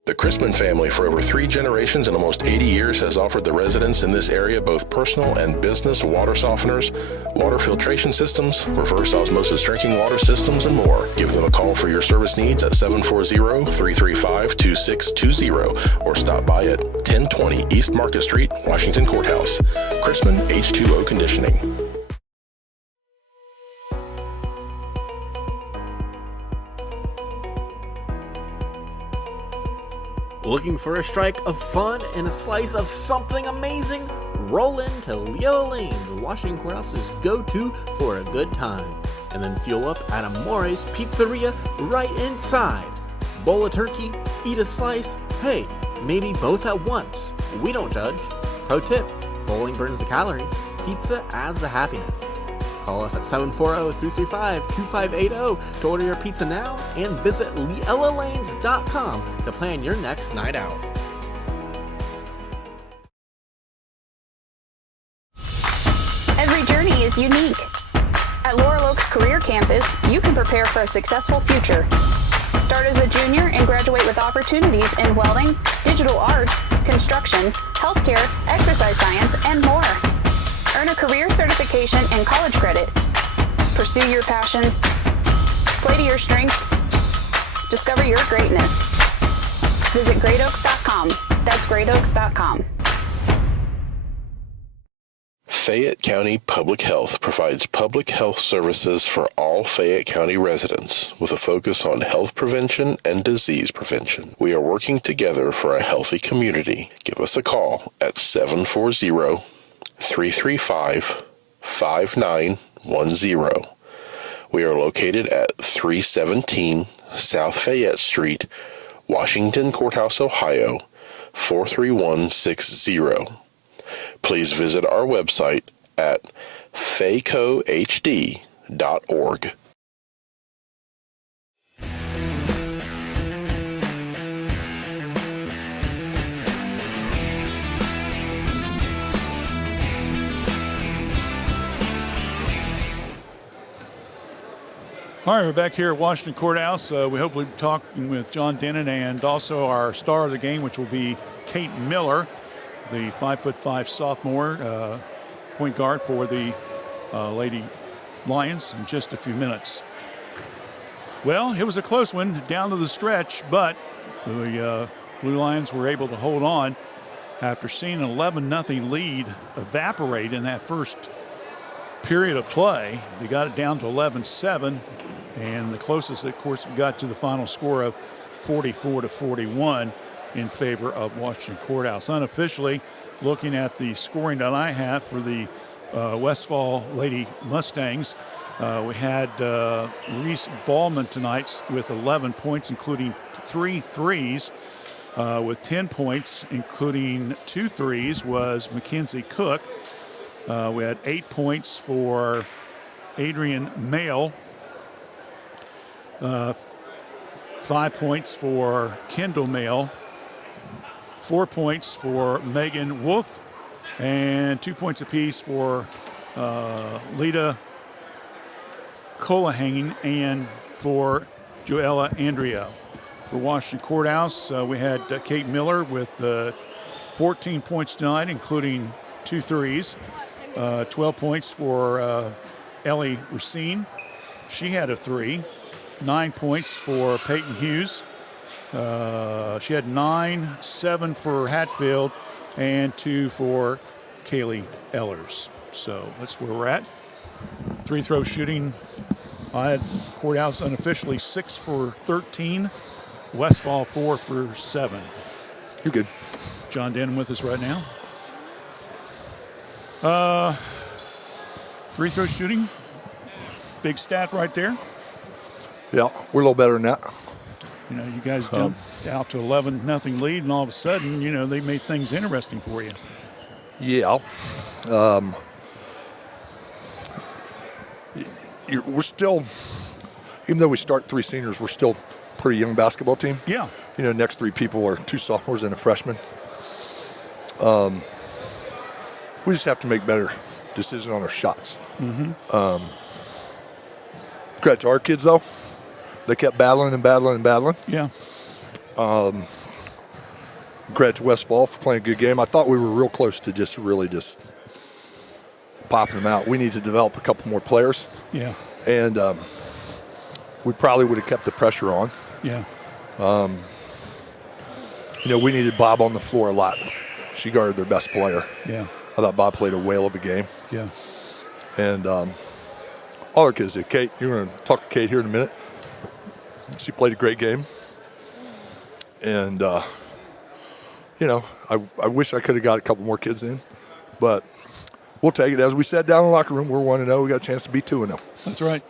The Chrisman family for over 3 generations and almost 80 years has offered the residents in this area both personal and business water softeners, water filtration systems, reverse osmosis drinking water systems, and more. Give them a call for your service needs at 740-335-2620 or stop by at 1020 East Market Street, Washington Courthouse. Chrisman H2O Conditioning. Looking for a strike of fun and a slice of something amazing? Roll into Yellow Lane, the Washington Courthouse's go-to for a good time. And then fuel up at Amore's Pizzeria right inside. Bowl of turkey, eat a slice, hey, maybe both at once. We don't judge. Pro tip, bowling burns the calories, pizza adds the happiness. Call us at 740-335-2580 to order your pizza now and visit LielaLanes.com to plan your next night out. Every journey is unique. At Laurel Oaks Career Campus, you can prepare for a successful future. Start as a junior and graduate with opportunities in welding, digital arts, construction, healthcare, exercise science, and more. Earn a career certification and college credit. Pursue your passions. Play to your strengths. Discover your greatness. Visit greatoaks.com. That's greatoaks.com. Fayette County Public Health provides public health services for all Fayette County residents with a focus on health prevention and disease prevention. We are working together for a healthy community. Give us a call at 740-335-5910. We are located at 317 South Fayette Street, Washington Courthouse, Ohio, 43160. Please visit our website at faycohd.org. All right, we're back here at Washington Courthouse. We hope we'll be talking with John Denon and also our star of the game, which will be Kate Miller, the 5'5" sophomore point guard for the Lady Lions, in just a few minutes. Well, it was a close one down to the stretch, but the Blue Lions were able to hold on after seeing an 11-0 lead evaporate in that first period of play. They got it down to 11-7, and the closest, of course, we got to the final score of 44-41 in favor of Washington Courthouse. Unofficially, looking at the scoring that I have for the Westfall Lady Mustangs, we had Reese Ballman tonight with 11 points, including 3 threes. With 10 points, including 2 threes, was Mackenzie Cook. We had 8 points for Adrian Mail. 5 points for Kendall Mail, 4 points for Megan Wolf, and 2 points apiece for Lita Colahangen and for Joella Andrea. For Washington Courthouse, we had Kate Miller with 14 points tonight, including 2 threes. 12 points for Ellie Racine. She had a 3. 9 points for Peyton Hughes. She had 9, 7 for Hatfield, and 2 for Kaylee Ellers. So that's where we're at. 3-throw shooting. I had Courthouse unofficially 6 for 13. Westfall 4 for 7. You're good. John Denham with us right now. 3-throw shooting. Big stat right there. Yeah, we're a little better than that. You know, you guys jumped out to 11-0 lead, and all of a sudden, you know, they made things interesting for you. Yeah. We're still, even though we start 3 seniors, we're still a pretty young basketball team. Yeah. You know, next 3 people are 2 sophomores and a freshman. We just have to make better decisions on our shots. Mm-hmm. Credit to our kids, though. They kept battling and battling and battling. Yeah. Credit to Westfall for playing a good game. I thought we were real close to just popping them out. We need to develop a couple more players. Yeah. And we probably would have kept the pressure on. Yeah. You know, we needed Bob on the floor a lot. She guarded their best player. Yeah. I thought Bob played a whale of a game. Yeah. And all our kids did. Kate, you're going to talk to Kate here in a minute. She played a great game. And, you know, I wish I could have got a couple more kids in. But we'll take it. As we said down in the locker room, we're 1-0. We got a chance to be 2-0. That's right.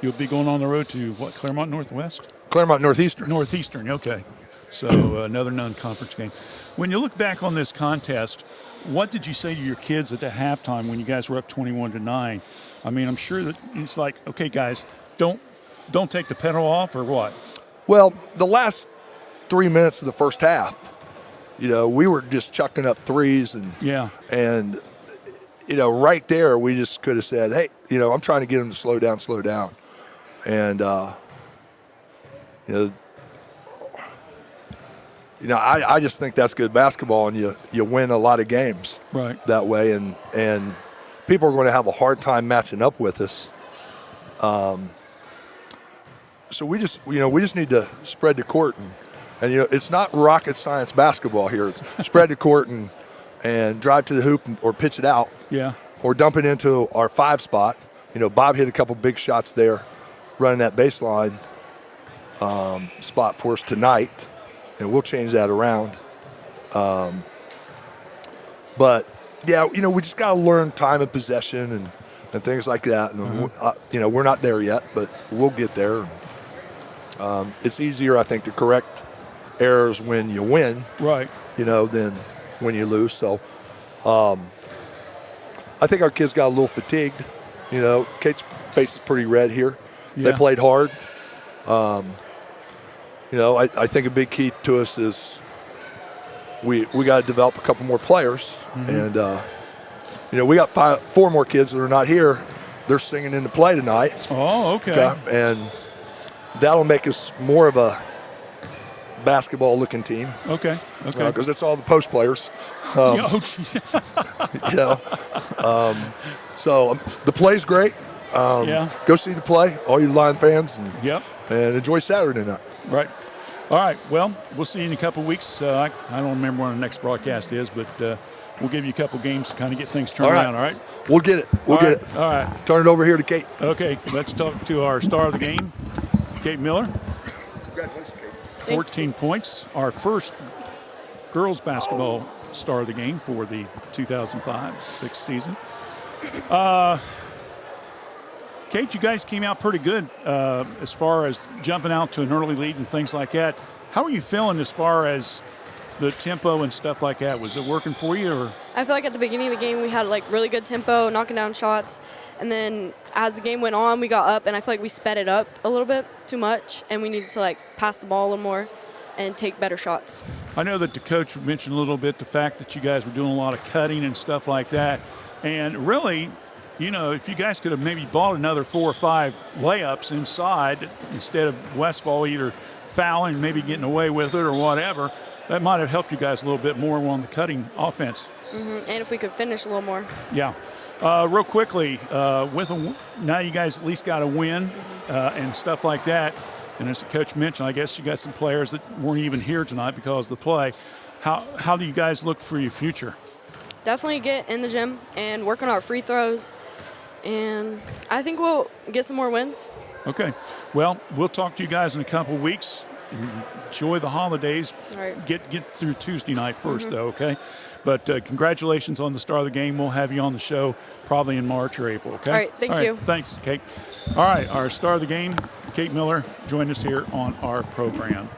You'll be going on the road to, what, Claremont Northwest? Claremont Northeastern. Northeastern, okay. So another non-conference game. When you look back on this contest, what did you say to your kids at the halftime when you guys were up 21-9? I mean, I'm sure that it's like, okay, guys, don't take the pedal off, or what? Well, the last 3 minutes of the first half, you know, we were just chucking up threes, and and you know, right there we just could have said, hey, you know, I'm trying to get them to slow down, and you know, I just think that's good basketball, and you win a lot of games that way, and people are going to have a hard time matching up with us. So we just need to spread the court, and you know, it's not rocket science basketball here. It's spread the court and drive to the hoop or pitch it out, or dump it into our 5 spot. You know, Bob hit a couple big shots there, running that baseline spot for us tonight. And we'll change that around. But, yeah, you know, we just got to learn time of possession and things like that. And, you know, we're not there yet, but we'll get there. It's easier, I think, to correct errors when you win, you know, than when you lose. So I think our kids got a little fatigued. You know, Kate's face is pretty red here. They played hard. You know, I think a big key to us is we got to develop a couple more players. And, you know, we got 4 more kids that are not here. They're singing in the play tonight. Oh, okay. And that'll make us more of a basketball-looking team. Okay. Because it's all the post players. You know. So the play's great. Go see the play, all you Lion fans, and enjoy Saturday night. Right. All right. Well, we'll see you in a couple of weeks. I don't remember when the next broadcast is, but we'll give you a couple games to kind of get things turned around. All right. We'll get it. We'll get it. All right. Turn it over here to Kate. Okay. Let's talk to our star of the game, Kate Miller. Congratulations, Kate. 14 points. Our first girls basketball star of the game for the 2005-06 season. Kate, you guys came out pretty good as far as jumping out to an early lead and things like that. How are you feeling as far as the tempo and stuff like that? Was it working for you? Or? I feel like at the beginning of the game we had like really good tempo, knocking down shots. And then as the game went on, we got up, and I feel like we sped it up a little bit too much, and we needed to like pass the ball a little more and take better shots. I know that the coach mentioned a little bit the fact that you guys were doing a lot of cutting and stuff like that. And really, you know, if you guys could have maybe bought another 4 or 5 layups inside instead of Westfall either fouling, maybe getting away with it or whatever, that might have helped you guys a little bit more on the cutting offense. And if we could finish a little more. Yeah. Real quickly, now you guys at least got a win and stuff like that. And as the coach mentioned, I guess you got some players that weren't even here tonight because of the play. How do you guys look for your future? Definitely get in the gym and work on our free throws. And I think we'll get some more wins. Okay. Well, we'll talk to you guys in a couple of weeks. Enjoy the holidays. All right. Get through Tuesday night first, though, okay? But congratulations on the start of the game. We'll have you on the show probably in March or April, okay? All right, thank you. Thanks, Kate. All right, our star of the game, Kate Miller, joined us here on our program.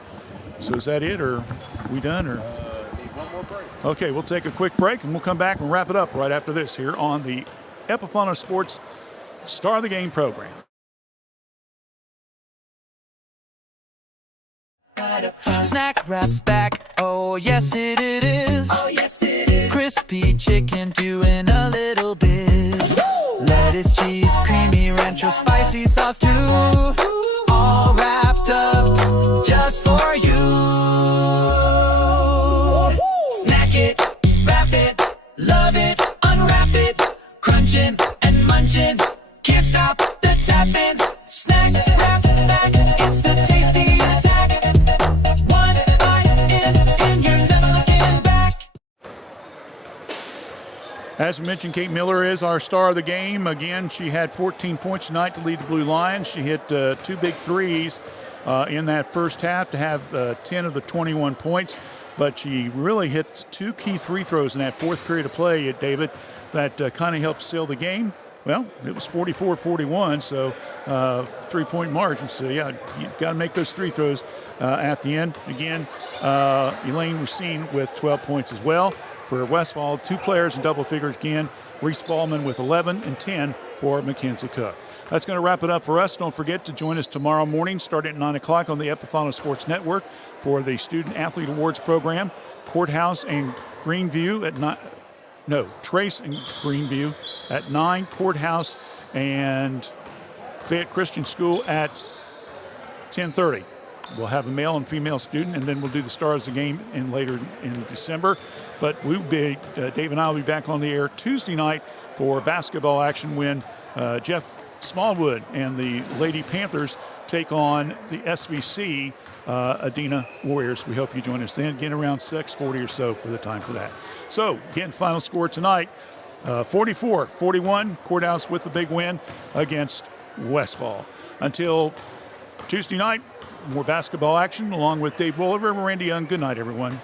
So is that it, or are we done? Or? Need one more break. Okay, we'll take a quick break, and we'll come back and wrap it up right after this here on the Epifano Sports Star of the Game program. Snack Wrap's back, oh yes it is. Oh yes it is. Crispy chicken doing a little biz. Lettuce, cheese, creamy rancho, spicy sauce too. All wrapped up just for you. Snack it, wrap it, love it, unwrap it, crunching and munching. Can't stop the tapping. Snack Wrap back, it's the tasty attack. One bite in and you're never looking back. As we mentioned, Kate Miller is our star of the game. Again, she had 14 points tonight to lead the Blue Lions. She hit 2 big threes in that first half to have 10 of the 21 points. But she really hit 2 key free throws in that fourth period of play, David, that kind of helped seal the game. Well, it was 44-41, so 3-point margin. So, yeah, you've got to make those free throws at the end. Again, Elaine Racine with 12 points as well. For Westfall, 2 players in double figures again. Reese Ballman with 11 and 10 for Mackenzie Cook. That's going to wrap it up for us. Don't forget to join us tomorrow morning, starting at 9 o'clock on the Epifano Sports Network for the Student Athlete Awards program. Courthouse and Greenview at 9. No, Trace and Greenview at 9, Courthouse and Fayette Christian School at 10:30. We'll have a male and female student, and then we'll do the stars of the game later in December. But we'll be, Dave and I will be back on the air Tuesday night for basketball action when Jeff Smallwood and the Lady Panthers take on the SVC Adena Warriors. We hope you join us then. Again, around 6:40 or so for the time for that. So, again, final score tonight, 44-41, Courthouse with the big win against Westfall. Until Tuesday night, more basketball action along with Dave Bolivar and Randy Young. Good night, everyone.